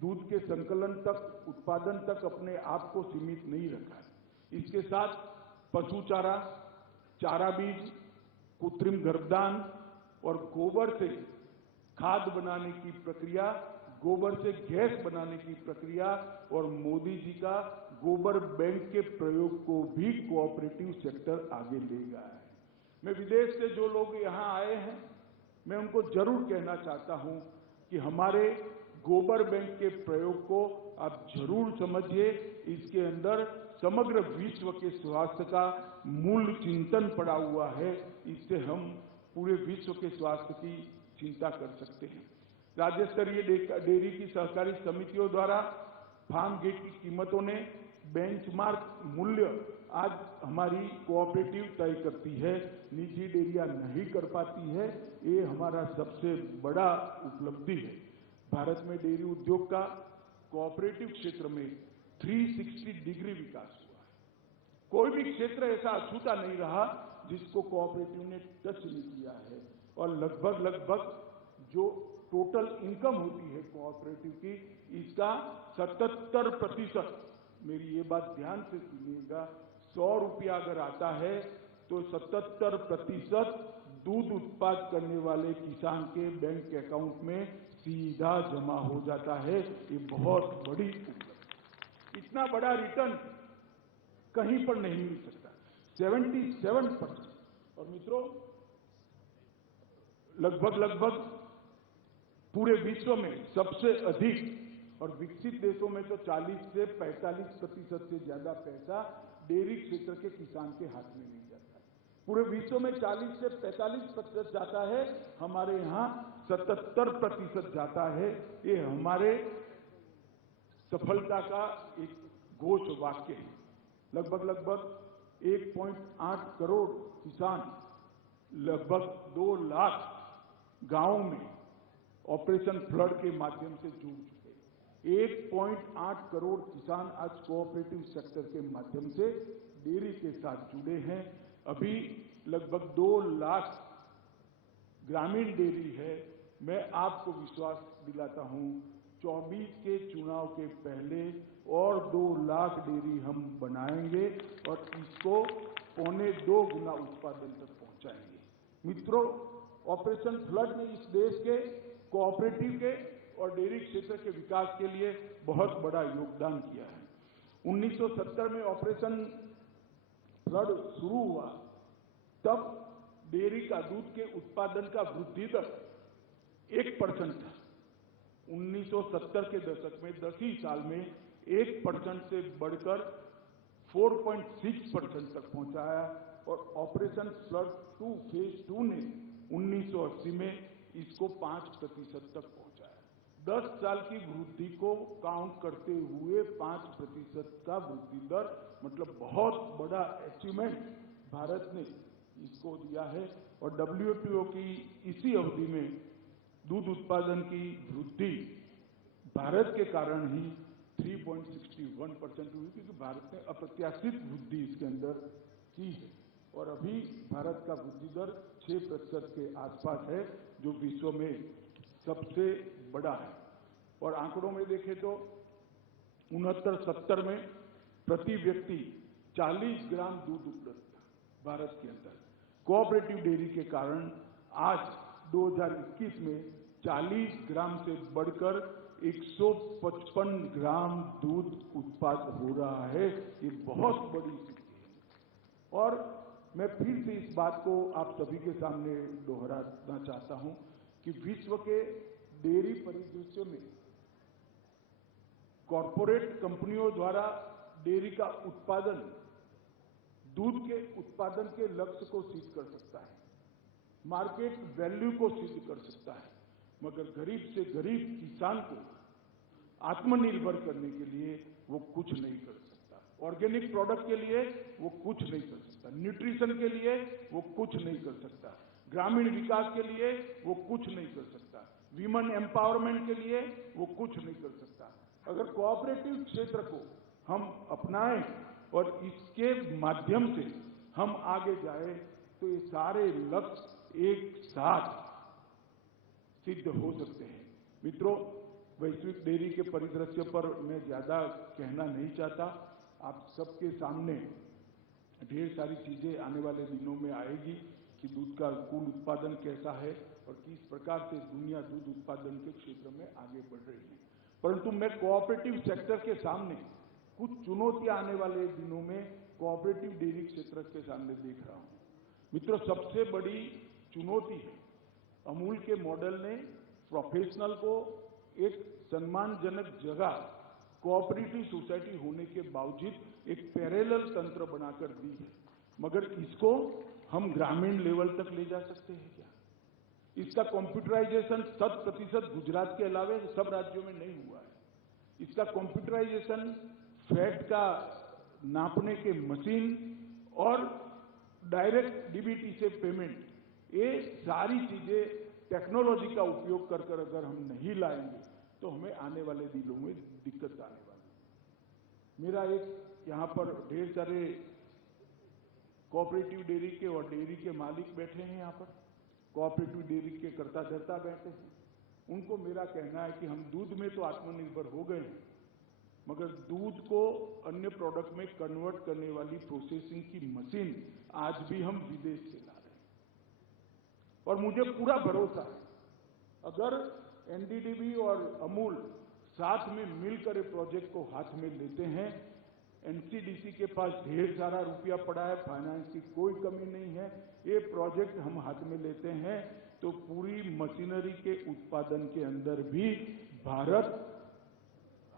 दूध के संकलन तक, उत्पादन तक अपने आप को सीमित नहीं रखा है। इसके साथ पशु चारा, चारा बीज, कृत्रिम गर्भधान और गोबर से खाद बनाने की प्रक्रिया, गोबर से गैस बनाने की प्रक्रिया और मोदी जी का गोबर बैंक के प्रयोग को भी कोऑपरेटिव सेक्टर आगे ले गया है। मैं विदेश से जो लोग यहां आए हैं, मैं उनको जरूर कहना चाहता हूं कि हमारे गोबर बैंक के प्रयोग को आप जरूर समझिए। इसके अंदर समग्र विश्व के स्वास्थ्य का मूल चिंतन पड़ा हुआ है। इससे हम पूरे विश्व के स्वास्थ्य की चिंता कर सकते हैं। राज्य स्तरीय डेयरी की सहकारी समितियों द्वारा फार्म गेट की कीमतों ने बेंचमार्क मूल्य आज हमारी कोऑपरेटिव तय करती है, निजी डेयरियां नहीं कर पाती है। ये हमारा सबसे बड़ा उपलब्धि है। भारत में डेयरी उद्योग का कोऑपरेटिव क्षेत्र में 360 डिग्री विकास हुआ है। कोई भी क्षेत्र ऐसा अछूता नहीं रहा जिसको कोऑपरेटिव ने टच नहीं किया है और लगभग जो टोटल इनकम होती है कोऑपरेटिव की, इसका 77%, मेरी ये बात ध्यान से सुनिएगा, 100 रुपया अगर आता है तो 77% दूध उत्पाद करने वाले किसान के बैंक अकाउंट में सीधा जमा हो जाता है। ये बहुत बड़ी उपलब्धि। इतना बड़ा रिटर्न कहीं पर नहीं मिल सकता, 77%। और मित्रों, लगभग पूरे विश्व में सबसे अधिक और विकसित देशों में तो 40 से 45% से ज्यादा पैसा डेयरी क्षेत्र के किसान के हाथ में नहीं जाता है। पूरे विश्व में 40 से 45% जाता है, हमारे यहाँ 77% जाता है। ये हमारे सफलता का एक घोष वाक्य है। लगभग 1.8 करोड़ किसान लगभग 2 लाख गांवों में ऑपरेशन फ्लड के माध्यम से जुड़ चुके। 1.8 करोड़ किसान आज कोऑपरेटिव सेक्टर के माध्यम से डेयरी के साथ जुड़े हैं। अभी लगभग 2 लाख ग्रामीण डेयरी है। मैं आपको विश्वास दिलाता हूं, 24 के चुनाव के पहले और 2 लाख डेयरी हम बनाएंगे और इसको 1.25 गुना उत्पादन तक पहुंचाएंगे। मित्रों, ऑपरेशन फ्लड ने इस देश के कोऑपरेटिव के और डेयरी क्षेत्र के विकास के लिए बहुत बड़ा योगदान किया है। 1970 में ऑपरेशन फ्लड शुरू हुआ, तब डेयरी का दूध के उत्पादन का वृद्धि दर 1% था। 1970 के दशक में 10 ही साल में 1% से बढ़कर 4.6% तक पहुंचाया और ऑपरेशन फ्लड 2 फेज 2 ने 1980 में इसको 5% तक पहुंचाया। 10 साल की वृद्धि को काउंट करते हुए 5% का वृद्धि दर, मतलब बहुत बड़ा अचीवमेंट भारत ने इसको दिया है। और WTO की इसी अवधि में दूध उत्पादन की वृद्धि भारत के कारण ही 3.61% हुई, क्योंकि भारत ने अप्रत्याशित वृद्धि इसके अंदर की है और अभी भारत का वृद्धि दर 6% के आसपास है, जो विश्व में सबसे बड़ा है। और आंकड़ों में देखें तो 69-70 में प्रति व्यक्ति 40 ग्राम दूध उपलब्ध था भारत के अंदर। कोऑपरेटिव डेयरी के कारण आज 2021 में 40 ग्राम से बढ़कर 155 ग्राम दूध उत्पादन हो रहा है। ये बहुत बड़ी स्थिति है। और मैं फिर से इस बात को आप सभी के सामने दोहराना चाहता हूं कि विश्व के डेयरी परिदृश्य में कॉरपोरेट कंपनियों द्वारा डेयरी का उत्पादन दूध के उत्पादन के लक्ष्य को सिद्ध कर सकता है, मार्केट वैल्यू को सिद्ध कर सकता है, मगर गरीब से गरीब किसान को आत्मनिर्भर करने के लिए वो कुछ नहीं कर सकता। ऑर्गेनिक प्रोडक्ट के लिए वो कुछ नहीं कर सकता, न्यूट्रिशन के लिए वो कुछ नहीं कर सकता, ग्रामीण विकास के लिए वो कुछ नहीं कर सकता, वीमेन एम्पावरमेंट के लिए वो कुछ नहीं कर सकता। अगर कोऑपरेटिव क्षेत्र को हम अपनाएं और इसके माध्यम से हम आगे जाए तो ये सारे लक्ष्य एक साथ सिद्ध हो सकते हैं। मित्रों, वैश्विक डेयरी के परिदृश्य पर मैं ज्यादा कहना नहीं चाहता। आप सबके सामने ढेर सारी चीजें आने वाले दिनों में आएगी कि दूध का कुल उत्पादन कैसा है और किस प्रकार से दुनिया दूध उत्पादन के क्षेत्र में आगे बढ़ रही है। परंतु मैं कोऑपरेटिव सेक्टर के सामने कुछ चुनौतियां आने वाले दिनों में कोऑपरेटिव डेयरी क्षेत्र के सामने देख रहा हूं। मित्रों, सबसे बड़ी चुनौती है अमूल के मॉडल ने प्रोफेशनल को एक सम्मानजनक जगह कोऑपरेटिव सोसाइटी होने के बावजूद एक पैरेलल तंत्र बनाकर दी है, मगर इसको हम ग्रामीण लेवल तक ले जा सकते हैं क्या? इसका कंप्यूटराइजेशन 100% गुजरात के अलावे सब राज्यों में नहीं हुआ है। इसका कंप्यूटराइजेशन फैट का नापने के मशीन और डायरेक्ट डीबीटी से पेमेंट, ये सारी चीजें टेक्नोलॉजी का उपयोग कर कर अगर हम नहीं लाएंगे तो हमें आने वाले दिनों में दिक्कत आने वाली है। मेरा एक यहाँ पर ढेर सारे कोऑपरेटिव डेयरी के और डेयरी के मालिक बैठे हैं, यहाँ पर कोऑपरेटिव डेयरी के कर्ता धर्ता बैठे हैं। उनको मेरा कहना है कि हम दूध में तो आत्मनिर्भर हो गए हैं, मगर दूध को अन्य प्रोडक्ट में कन्वर्ट करने वाली प्रोसेसिंग की मशीन आज भी हम विदेश से ला रहे हैं। और मुझे पूरा भरोसा है अगर एनडीडीबी और अमूल साथ में मिलकर प्रोजेक्ट को हाथ में लेते हैं, एनसीडीसी के पास ढेर सारा रुपया पड़ा है, फाइनेंस की कोई कमी नहीं है, ये प्रोजेक्ट हम हाथ में लेते हैं तो पूरी मशीनरी के उत्पादन के अंदर भी भारत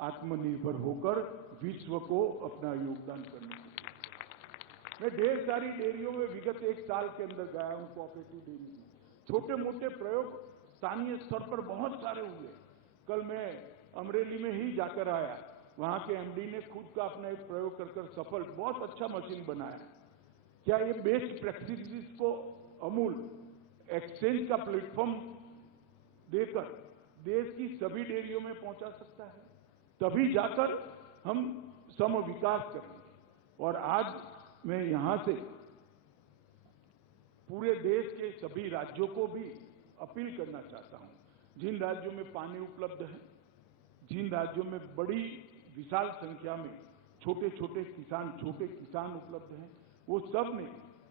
आत्मनिर्भर होकर विश्व को अपना योगदान करने चाहिए। मैं ढेर सारी डेयरियों में विगत एक साल के अंदर गया हूं, कोऑपरेटिव डेयरी में छोटे मोटे प्रयोग स्थानीय स्तर पर बहुत सारे हुए। कल मैं अमरेली में ही जाकर आया, वहां के एमडी ने खुद का अपना एक प्रयोग कर सफल बहुत अच्छा मशीन बनाया। क्या ये बेस्ट प्रैक्टिसेस को अमूल एक्सचेंज का प्लेटफॉर्म देकर देश की सभी डेयरियों में पहुंचा सकता है? तभी जाकर हम सम विकास करेंगे। और आज मैं यहां से पूरे देश के सभी राज्यों को भी अपील करना चाहता हूं, जिन राज्यों में पानी उपलब्ध है, जिन राज्यों में बड़ी विशाल संख्या में छोटे किसान उपलब्ध हैं, वो सब ने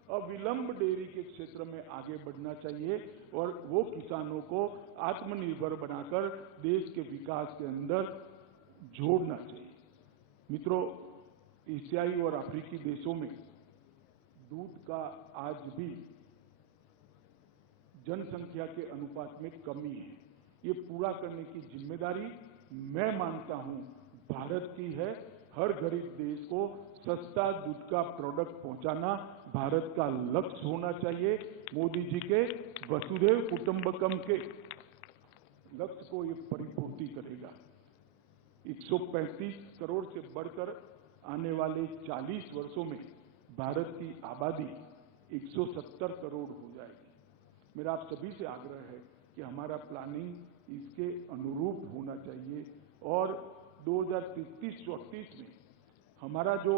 अविलंब डेयरी के क्षेत्र में आगे बढ़ना चाहिए और वो किसानों को आत्मनिर्भर बनाकर देश के विकास के अंदर जोड़ना चाहिए। मित्रों, एशियाई और अफ्रीकी देशों में दूध का आज भी जनसंख्या के अनुपात में कमी है। ये पूरा करने की जिम्मेदारी मैं मानता हूं भारत की है। हर गरीब देश को सस्ता दूध का प्रोडक्ट पहुंचाना भारत का लक्ष्य होना चाहिए। मोदी जी के वसुधैव कुटुंबकम के लक्ष्य को ये परिपूर्ति करेगा। 135 करोड़ से बढ़कर आने वाले 40 वर्षों में भारत की आबादी 170 करोड़ हो जाएगी। मेरा आप सभी से आग्रह है कि हमारा प्लानिंग इसके अनुरूप होना चाहिए और 2033-34 में हमारा जो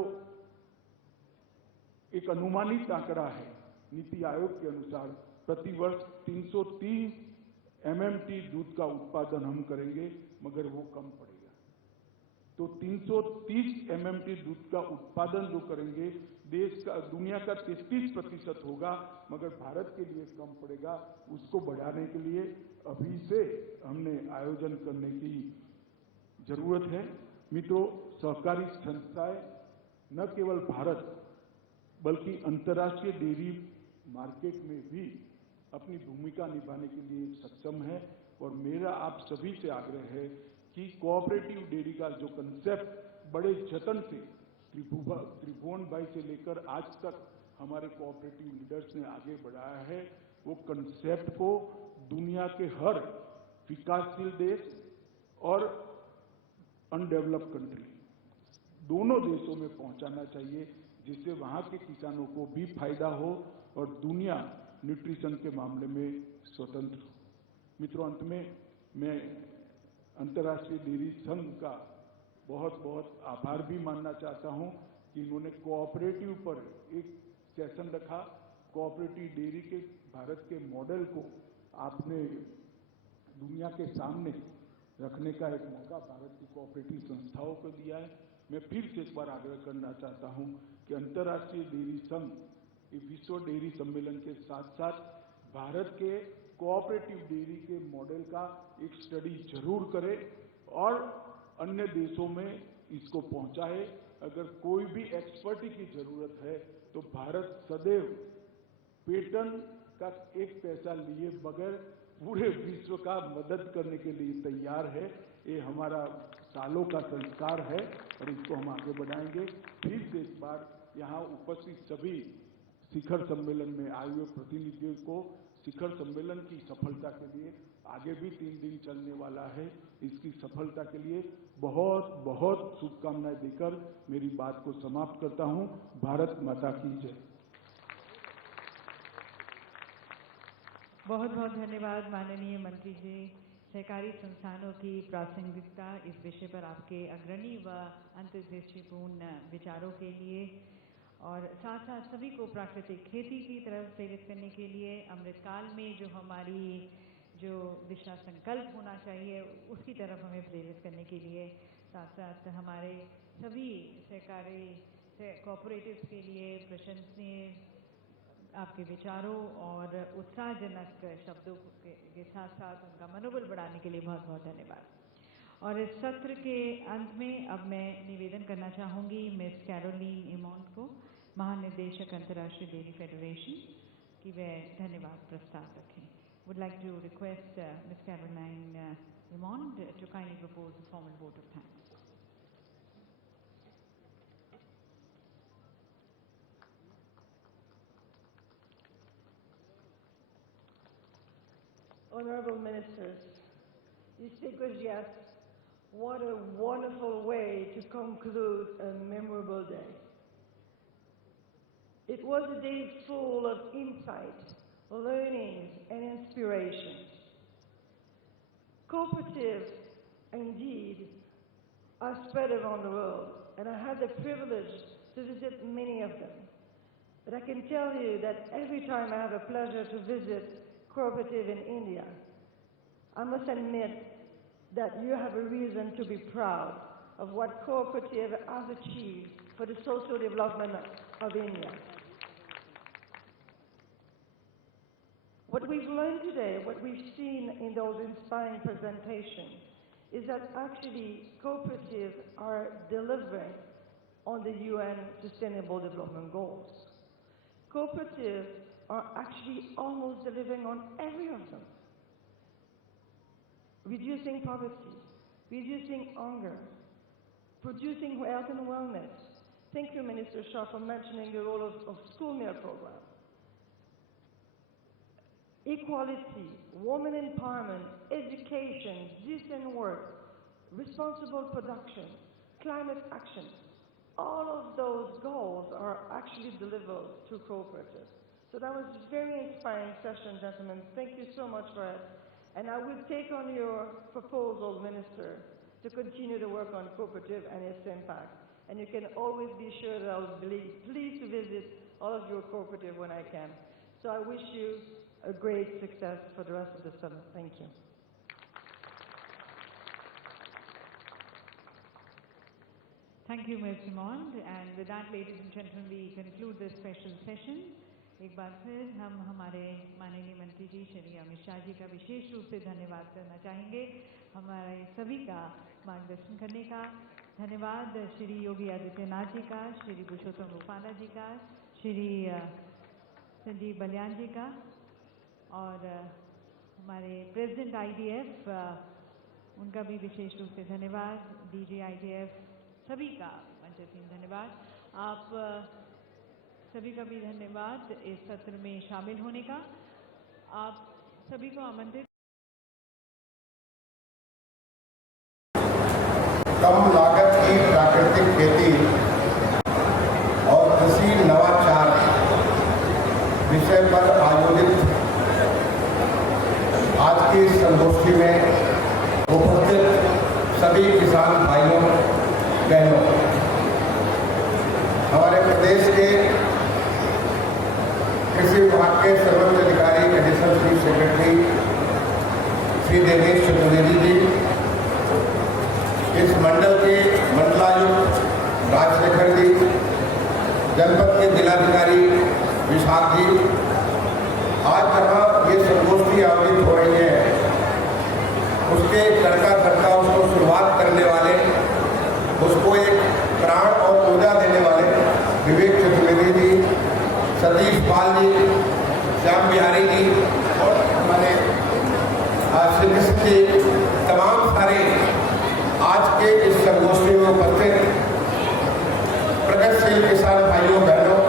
एक अनुमानित आंकड़ा है नीति आयोग के अनुसार प्रतिवर्ष 303 MMT दूध का उत्पादन हम करेंगे, मगर वो कम पड़ेगा। तो 330 MMT दूध का उत्पादन जो करेंगे देश का दुनिया का 33% होगा, मगर भारत के लिए कम पड़ेगा। उसको बढ़ाने के लिए अभी से हमने आयोजन करने की जरूरत है। मित्रों, सहकारी संस्थाएं न केवल भारत बल्कि अंतर्राष्ट्रीय डेयरी मार्केट में भी अपनी भूमिका निभाने के लिए सक्षम है और मेरा आप सभी से आग्रह है कि कोऑपरेटिव डेयरी का जो कंसेप्ट बड़े जतन से त्रिभुवन भाई से लेकर आज तक हमारे कोऑपरेटिव लीडर्स ने आगे बढ़ाया है, वो कंसेप्ट को दुनिया के हर विकासशील देश और अनडेवलप्ड कंट्री दोनों देशों में पहुंचाना चाहिए, जिससे वहां के किसानों को भी फायदा हो और दुनिया न्यूट्रिशन के मामले में स्वतंत्र हो। मित्रों, अंत में मैं अंतर्राष्ट्रीय डेयरी संघ का बहुत बहुत आभार भी मानना चाहता हूं कि इन्होंने कोऑपरेटिव पर एक सेशन रखा। कोऑपरेटिव डेयरी के भारत के मॉडल को आपने दुनिया के सामने रखने का एक मौका भारत की कोऑपरेटिव संस्थाओं को दिया है। मैं फिर से एक बार आग्रह करना चाहता हूं कि अंतर्राष्ट्रीय डेयरी संघ विश्व डेयरी सम्मेलन के साथ साथ भारत के कोऑपरेटिव डेयरी के मॉडल का एक स्टडी जरूर करे और अन्य देशों में इसको पहुंचाए। अगर कोई भी एक्सपर्टी की जरूरत है तो भारत सदैव पेटेंट का एक पैसा लिए बगैर पूरे विश्व का मदद करने के लिए तैयार है। ये हमारा सालों का संस्कार है और इसको हम आगे बढ़ाएंगे। फिर से इस बार यहाँ उपस्थित सभी शिखर सम्मेलन में आए हुए प्रतिनिधियों को शिखर सम्मेलन की सफलता के लिए, आगे भी 3 दिन चलने वाला है, इसकी सफलता के लिए बहुत बहुत शुभकामनाएं देकर मेरी बात को समाप्त करता हूं। भारत माता की जय। बहुत बहुत धन्यवाद माननीय मंत्री जी। सहकारी संस्थानों की प्रासंगिकता इस विषय पर आपके अग्रणी व अंतर्दृष्टिपूर्ण विचारों के लिए और साथ साथ सभी को प्राकृतिक खेती की तरफ प्रेरित करने के लिए अमृतकाल में जो हमारी जो दिशा संकल्प होना चाहिए उसकी तरफ हमें प्रेरित करने के लिए, साथ साथ हमारे सभी सहकारी कोऑपरेटिव्स के लिए प्रशंसनीय आपके विचारों और उत्साहजनक शब्दों के साथ साथ उनका मनोबल बढ़ाने के लिए बहुत बहुत धन्यवाद। और इस सत्र के अंत में अब मैं निवेदन करना चाहूँगी मिस कैरोलीन इमॉन्ड को, महानिदेशक अंतर्राष्ट्रीय डेयरी फेडरेशन, कि वे धन्यवाद प्रस्ताव रखें। Would like to request Miss Caroline Emond to kindly propose the formal vote of thanks. Honorable Ministers, distinguished guests, what a wonderful way to conclude a memorable day. It was a day full of insight, learning, and inspiration. Cooperatives, indeed, are spread around the world, and I had the privilege to visit many of them. But I can tell you that every time I have a pleasure to visit cooperative in India, I must admit that you have a reason to be proud of what cooperative has achieved for the social development of India. What we've learned today, what we've seen in those inspiring presentations, is that actually cooperatives are delivering on the UN Sustainable Development Goals. Cooperatives are actually almost delivering on every of them. Reducing poverty, reducing hunger, producing health and wellness. Thank you, Minister Shah, for mentioning the role of school meal program. Equality, women empowerment, education, decent work, responsible production, climate action. All of those goals are actually delivered through cooperatives. So that was a very inspiring session, gentlemen. Thank you so much for it. And I will take on your proposal, Minister, to continue to work on cooperative and its impact. And you can always be sure that I'll be pleased to visit all of your cooperative when I can. So I wish you a great success for the rest of the summer. Thank you. Thank you, Ms. Simond. And with that, ladies and gentlemen, we conclude this special session. एक बार फिर हम हमारे माननीय मंत्री जी श्री अमित शाह जी का विशेष रूप से धन्यवाद करना चाहेंगे, हमारे सभी का मार्गदर्शन करने का। धन्यवाद श्री योगी आदित्यनाथ जी का, श्री पुरुषोत्तम रूपाला जी का, श्री संजीव बलियान जी का, और हमारे प्रेसिडेंट IDF उनका भी विशेष रूप से धन्यवाद। DG IDF सभी का मंचस्थ धन्यवाद। आप सभी का भी धन्यवाद इस सत्र में शामिल होने का। आप सभी को आमंत्रित। कम लागत की प्राकृतिक खेती और कृषि नवाचार विषय पर आयोजित आज की संगोष्ठी में उपस्थित सभी किसान भाइयों बहनों, हमारे प्रदेश के कृषि विभाग के सर्वोच्च अधिकारी additional chief secretary Shri Devesh Chaturvedi ji, इस मंडल के मंडलायुक्त राजशेखर जी, जनपद के जिलाधिकारी विशाख जी, आज जहाँ ये संगोष्ठी आयोजित हो रही है उसके करता उसको शुरुआत करने वाले, उसको एक प्राण और ऊर्जा देने वाले विवेक चतुर्वेदी जी, सतीश पाल जी, श्याम बिहारी जी और हमारे श्री कृष्ण जी, तमाम सारे आज के इस संगोष्ठी में उपस्थित प्रगतिशील किसान भाइयों बहनों,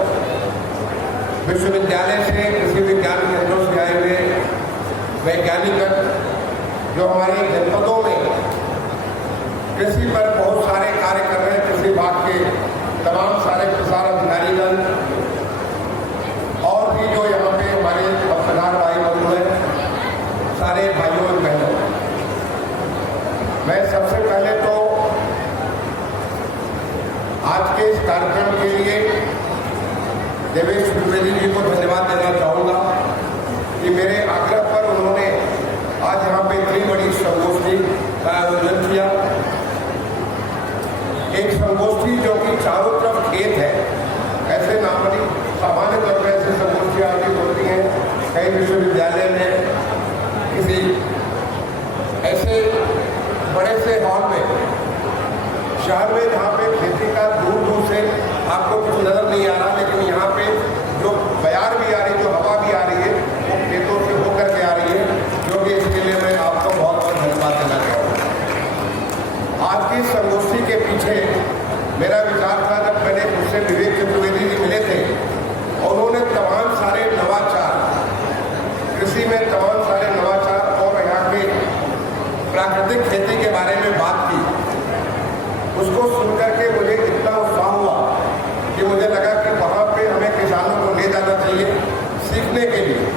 विश्वविद्यालय से कृषि विज्ञान केंद्रों से आए हुए वैज्ञानिक जो हमारे जनपदों में कृषि पर बहुत सारे कार्य कर रहे हैं, कृषि विभाग के तमाम सारे किसान अधिकारीगण और भी जो यहाँ पे हमारे पत्रकार भाई बंधु हैं, सारे भाइयों और बहनों, मैं सबसे पहले तो आज के इस कार्यक्रम के लिए देवेश चतुर्वेदी जी को धन्यवाद देना चाहूँगा कि मेरे आग्रह पर उन्होंने आज यहाँ पे इतनी बड़ी संगोष्ठी का आयोजन किया। एक संगोष्ठी जो कि चारों तरफ खेत है, ऐसे नॉर्मली सामान्य तौर पर ऐसे संगोष्ठी आयोजित होती हैं कई विश्वविद्यालय में, किसी ऐसे बड़े से हॉल में, शहर में जहाँ पे खेती का दूर दूर से आपको कुछ नजर नहीं आ रहा, लेकिन यहाँ पे जो बयार भी आ रही, जो हवा भी आ रही है, वो खेतों से होकर के आ रही है, जो कि इसके लिए मैं आपको बहुत बहुत धन्यवाद देना चाहूँगा। आज की संगोष्ठी के पीछे मेरा विचार था, जब मैंने मुझसे विवेक चतुर्वेदी जी मिले थे, उन्होंने तमाम सारे नवाचार, कृषि में तमाम सारे नवाचार और यहाँ के प्राकृतिक खेती के बारे में बात की। उसको सुनकर के मुझे इतना उत्साह हुआ कि मुझे लगा कि वहाँ पे हमें किसानों को ले जाना चाहिए सीखने के लिए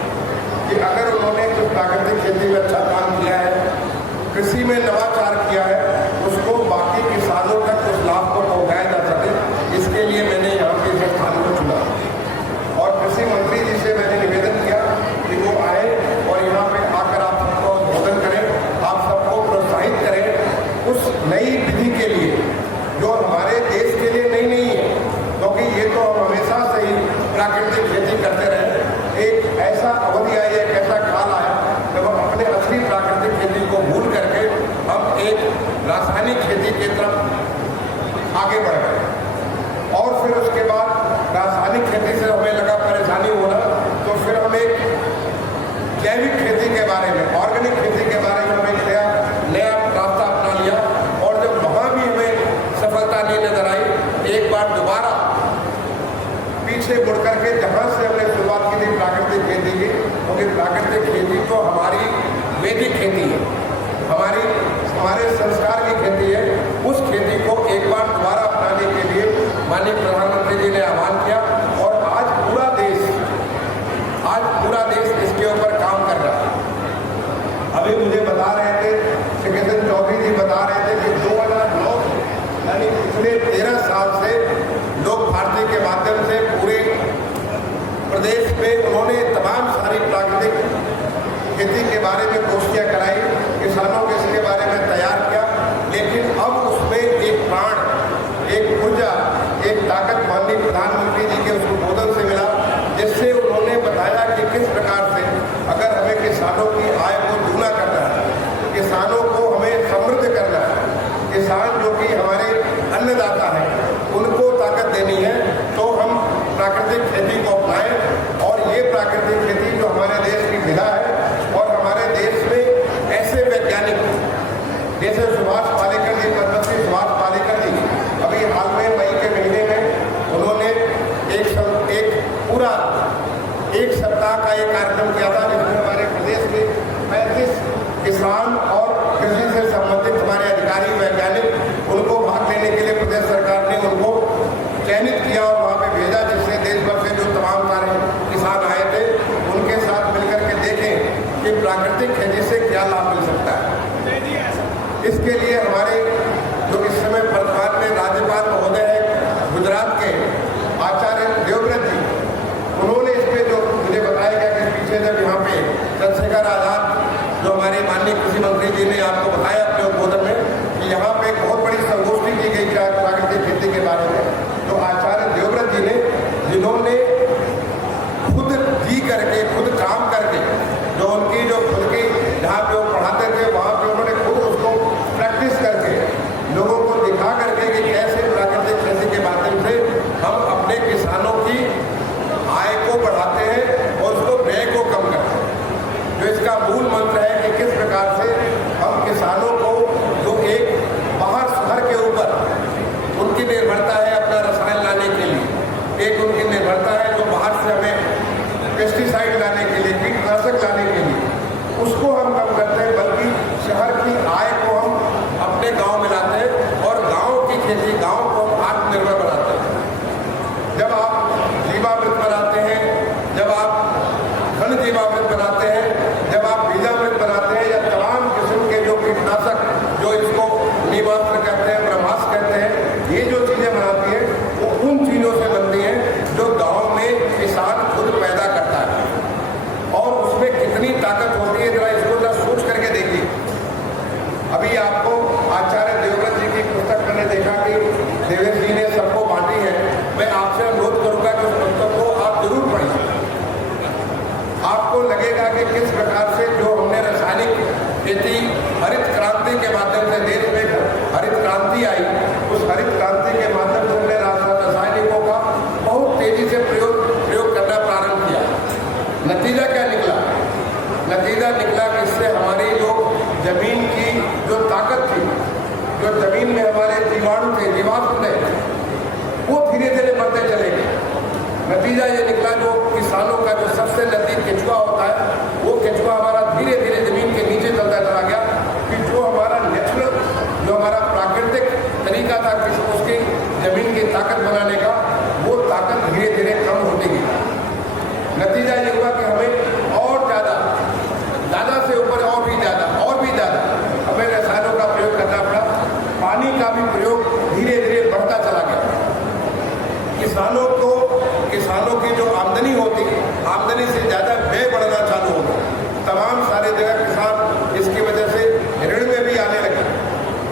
कि अगर उन्होंने कुछ प्राकृतिक खेती में अच्छा काम किया है, कृषि में नवाचार किया है, उसको बाकी किसानों तक उस लाभ को पहुँचाया जा सके। इसके लिए मैंने यहाँ पे इस स्थान को चुना और कृषि मंत्री जी से मैंने निवेदन किया कि वो आए और यहाँ पे आकर आप सबको उद्बोधन करें, आप सबको प्रोत्साहित करें उस नई विधि के लिए जो हमारे देश के लिए नई नहीं है, क्योंकि ये तो हम हमेशा से ही प्राकृतिक खेती करते रहे। एक ऐसा अवधि आई, एक ऐसा काल आया जब हम अपने असली प्राकृतिक खेती को भूल करके हम एक रासायनिक खेती की तरफ आगे बढ़ गए और फिर उसके बाद रासायनिक खेती से हमें लगा परेशानी होना, तो फिर हम एक जैविक खेती के बारे में, ऑर्गेनिक खेती के बारे में हम एक नया रास्ता अपना लिया और जब वहाँ भी हमें सफलता नहीं नजर आई, एक बार दोबारा पीछे मुड़ करके जहाँ से हमने शुरुआत की थी प्राकृतिक खेती की, क्योंकि प्राकृतिक खेती तो हमारी वैदिक खेती है, हमारे संस्कार की खेती है, उस खेती को एक बार दोबारा अपनाने के लिए माननीय प्रधानमंत्री जी ने आह्वान किया और आज पूरा देश इसके ऊपर काम कर रहा है। अभी मुझे बता रहे थे, श्री कृष्ण चौधरी जी बता रहे थे कि 2 पिछले 13 साल से लोक भारती के माध्यम से पूरे प्रदेश में उन्होंने तमाम सारी प्राकृतिक खेती के बारे में गोष्ठियां कराई, किसानों को इसके बारे में तैयार किया, लेकिन अब उसमें एक प्राण, एक ऊर्जा, एक ताकत माननीय प्रधानमंत्री जी के उद्बोधन से मिला, जिससे उन्होंने बताया कि किस प्रकार से अगर हमें किसानों की आय को दूना करना है, किसानों को हमें समृद्ध करना है, किसान जो कि हमारे अन्नदाता है उनको ताकत देनी है, तो हम प्राकृतिक खेती को अपनाएं। और ये प्राकृतिक खेती जो हमारे देश की विधा है, और हमारे देश में ऐसे वैज्ञानिक जैसे सुभाष पालेकर जी, पद्मश्री सुभाष पालेकर जी, अभी हाल में मई के महीने में उन्होंने एक पूरा एक सप्ताह का एक कार्यक्रम किया था, जिसमें हमारे प्रदेश के 35 किसान और कृषि से संबंधित हमारे अधिकारी वैज्ञानिक उनको भाग लेने के लिए प्रदेश सरकार ने उनको चयनित किया और वहाँ पे भेजा, जिससे देश भर से जो तमाम सारे किसान आए थे उनके साथ मिलकर के देखें कि प्राकृतिक खेती से क्या लाभ मिल सकता है। इसके लिए हमारे जो इस समय वर्तमान में राज्यपाल महोदय है गुजरात के आचार्य देवव्रत जी, उन्होंने इस पे जो मुझे बताया गया कि पीछे जब यहाँ पे चंद्रशेखर आजाद जो हमारे माननीय कृषि मंत्री जी ने आपको बताया अपने उद्बोधन में कि यहाँ पे एक बहुत बड़ी संगोष्ठी की गई प्राकृतिक खेती के बारे में, तो आचार्य देवव्रत जी ने, जिन्होंने खुद जी करके, खुद काम करके, जो उनकी जो खुद की जहाँ पे वो पढ़ाते थे वहाँ पे उन्होंने खुद उसको प्रैक्टिस करके लोगों को दिखा करके कि कैसे प्राकृतिक खेती के माध्यम से हम अपने किसानों की आय को बढ़ाते हैं और उसको व्यय को कम करते हैं। जो इसका मूल मंत्र है कि किस प्रकार से हम किसानों को जो एक बाहर शहर के ऊपर उनकी निर्भरता है अपना रसायन लाने के लिए, एक उनकी निर्भरता है जो बाहर से हमें पेस्टिसाइड लाने के लिए, कीटनाशक लाने के लिए, उसको हम कम करते हैं, बल्कि शहर की आय को हम अपने गांव में लाते हैं और गांव की खेती, गांव को हम आत्मनिर्भर बनाते हैं। जब आप जीवामृत बनाते हैं, जब आप घन जीवामृत बनाते हैं, जब आप बीजामृत बनाते हैं, या तमाम किस्म के जो कीटनाशक जो इसको नीमास्त्र कहते हैं, ब्रह्मास्त्र कहते हैं, ये जो चीजें बनाती हैं वो उन चीजों से बनती हैं जो गांव में किसान खुद पैदा करता है। और उसमें कितनी ताकत होती है, जरा इसको जरा सोच करके देखिए। अभी आपको आचार्य देवव्रत जी की पुस्तक मैंने देखा कि देवेश जी ने सबको बांटी है, मैं आपसे अनुरोध करूंगा कि उस पुस्तक को आप जरूर पढ़िए। आपको लगेगा कि किस प्रकार से जो हमने रासायनिक खेती हरित क्रांति के माध्यम से देश में हरित क्रांति आई, उस हरित क्रांति के माध्यम से हमने रासायनिकों का बहुत तेजी से प्रयोग करना प्रारंभ किया। नतीजा क्या निकला? नतीजा निकला कि इससे हमारी जो जमीन की जो ताकत थी, जो जमीन में हमारे जीवाणु थे, जीवाणु थे, वो धीरे धीरे बढ़ते चले गए। नतीजा ये निकला जो किसानों का जो सबसे नजदीक केचुआ होता है, वो केचुआ हमारा धीरे धीरे जमीन के नीचे चलता चला गया, कि जो हमारा नेचुरल, जो हमारा प्राकृतिक तरीका था कि उसकी जमीन की ताकत बनाने का, वो ताकत धीरे धीरे कम होती गई। नतीजा ये हुआ कि हमें और ज़्यादा से ऊपर और भी ज़्यादा हमें रसायनों का प्रयोग करना पड़ा। पानी का भी प्रयोग धीरे धीरे बढ़ता चला गया। किसानों की जो आमदनी होती, आमदनी से ज़्यादा व्यय बढ़ना चालू हो गया। तमाम सारे जगह किसान इसकी वजह से ऋण में भी आने लगे,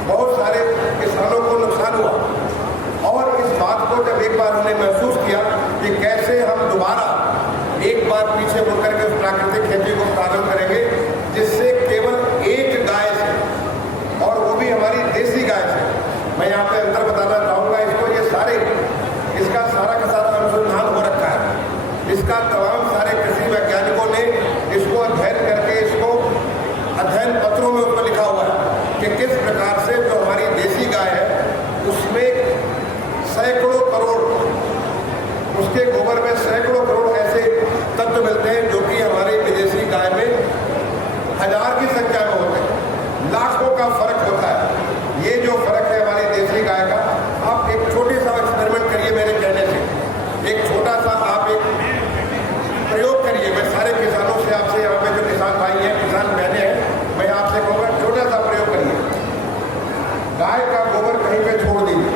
बहुत सारे किसानों को नुकसान हुआ। और इस बात को जब एक बार उन्हें महसूस किया कि कैसे हम दोबारा एक बार पीछे मुड़कर के उस प्राकृतिक खेती को प्रारंभ करेंगे, जिससे केवल एक गाय से, और वो भी हमारी देसी गाय से, मैं यहाँ पे अंतर बताना चाहूँगा इसको, ये सारे इसका सारा का सारा अनुसंधान हो रखा है। इसका तमाम सारे कृषि वैज्ञानिकों ने इसको अध्ययन करके, इसको अध्ययन पत्रों में उसको लिखा हुआ है कि किस प्रकार से जो हमारी देसी गाय है उसमें सैकड़ों करोड़, उसके गोबर में सैकड़ों करोड़ ऐसे तत्व मिलते हैं जो कि हमारे विदेशी गाय में 1000 की संख्या में होते हैं। लाखों का फर्क होता है। ये जो फर्क है हमारी देसी गाय का, आप एक छोटी सा एक्सपेरिमेंट करिए मेरे कहने से, एक छोटा सा आप एक प्रयोग करिए। मैं सारे किसानों से, आपसे यहाँ पे जो किसान भाई हैं, किसान बहनें हैं, मैं आपसे कहूँगा छोटा सा प्रयोग करिए। गाय का गोबर कहीं पे छोड़ दीजिए,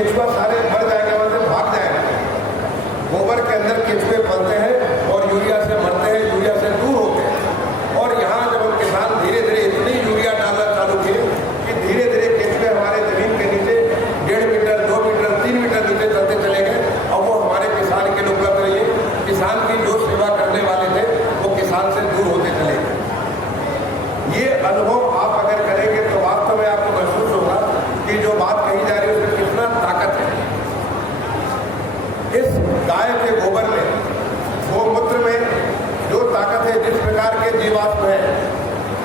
केचुआ सारे मर जाएंगे, वहां से भाग जाएंगे। गोबर के अंदर केचुए पलते हैं और यूरिया से मरते हैं, यूरिया से दूर होते हैं। और यहाँ जब हम किसान धीरे धीरे इतनी यूरिया डालना चालू किए कि धीरे धीरे केचुए हमारे जमीन के नीचे 1.5 मीटर, 2 मीटर, 3 मीटर नीचे चलते चले गए। अब वो हमारे किसान के लिए उपलब्ध नहीं है। किसान की जो सेवा करने वाले थे वो किसान से दूर होते चले गए। ये अनुभव आप अगर करेंगे तो वास्तव में आपको महसूस होगा कि जो बात कही जा रही है उसमें कितना ताकत है। इस गाय के गोबर में, गोमूत्र में जो ताकत है, जिस प्रकार के जीवाश्म हैं,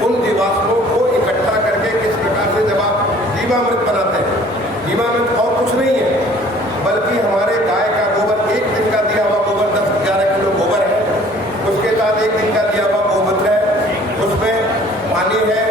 उन जीवाश्मों को इकट्ठा करके किस प्रकार से जब आप जीवामृत बनाते हैं, जीवामृत और कुछ नहीं है बल्कि हमारे गाय का गोबर, एक दिन का दिया हुआ गोबर 10-11 किलो गोबर है, उसके साथ एक दिन का दिया हुआ गोमूत्र है, उसमें पानी है,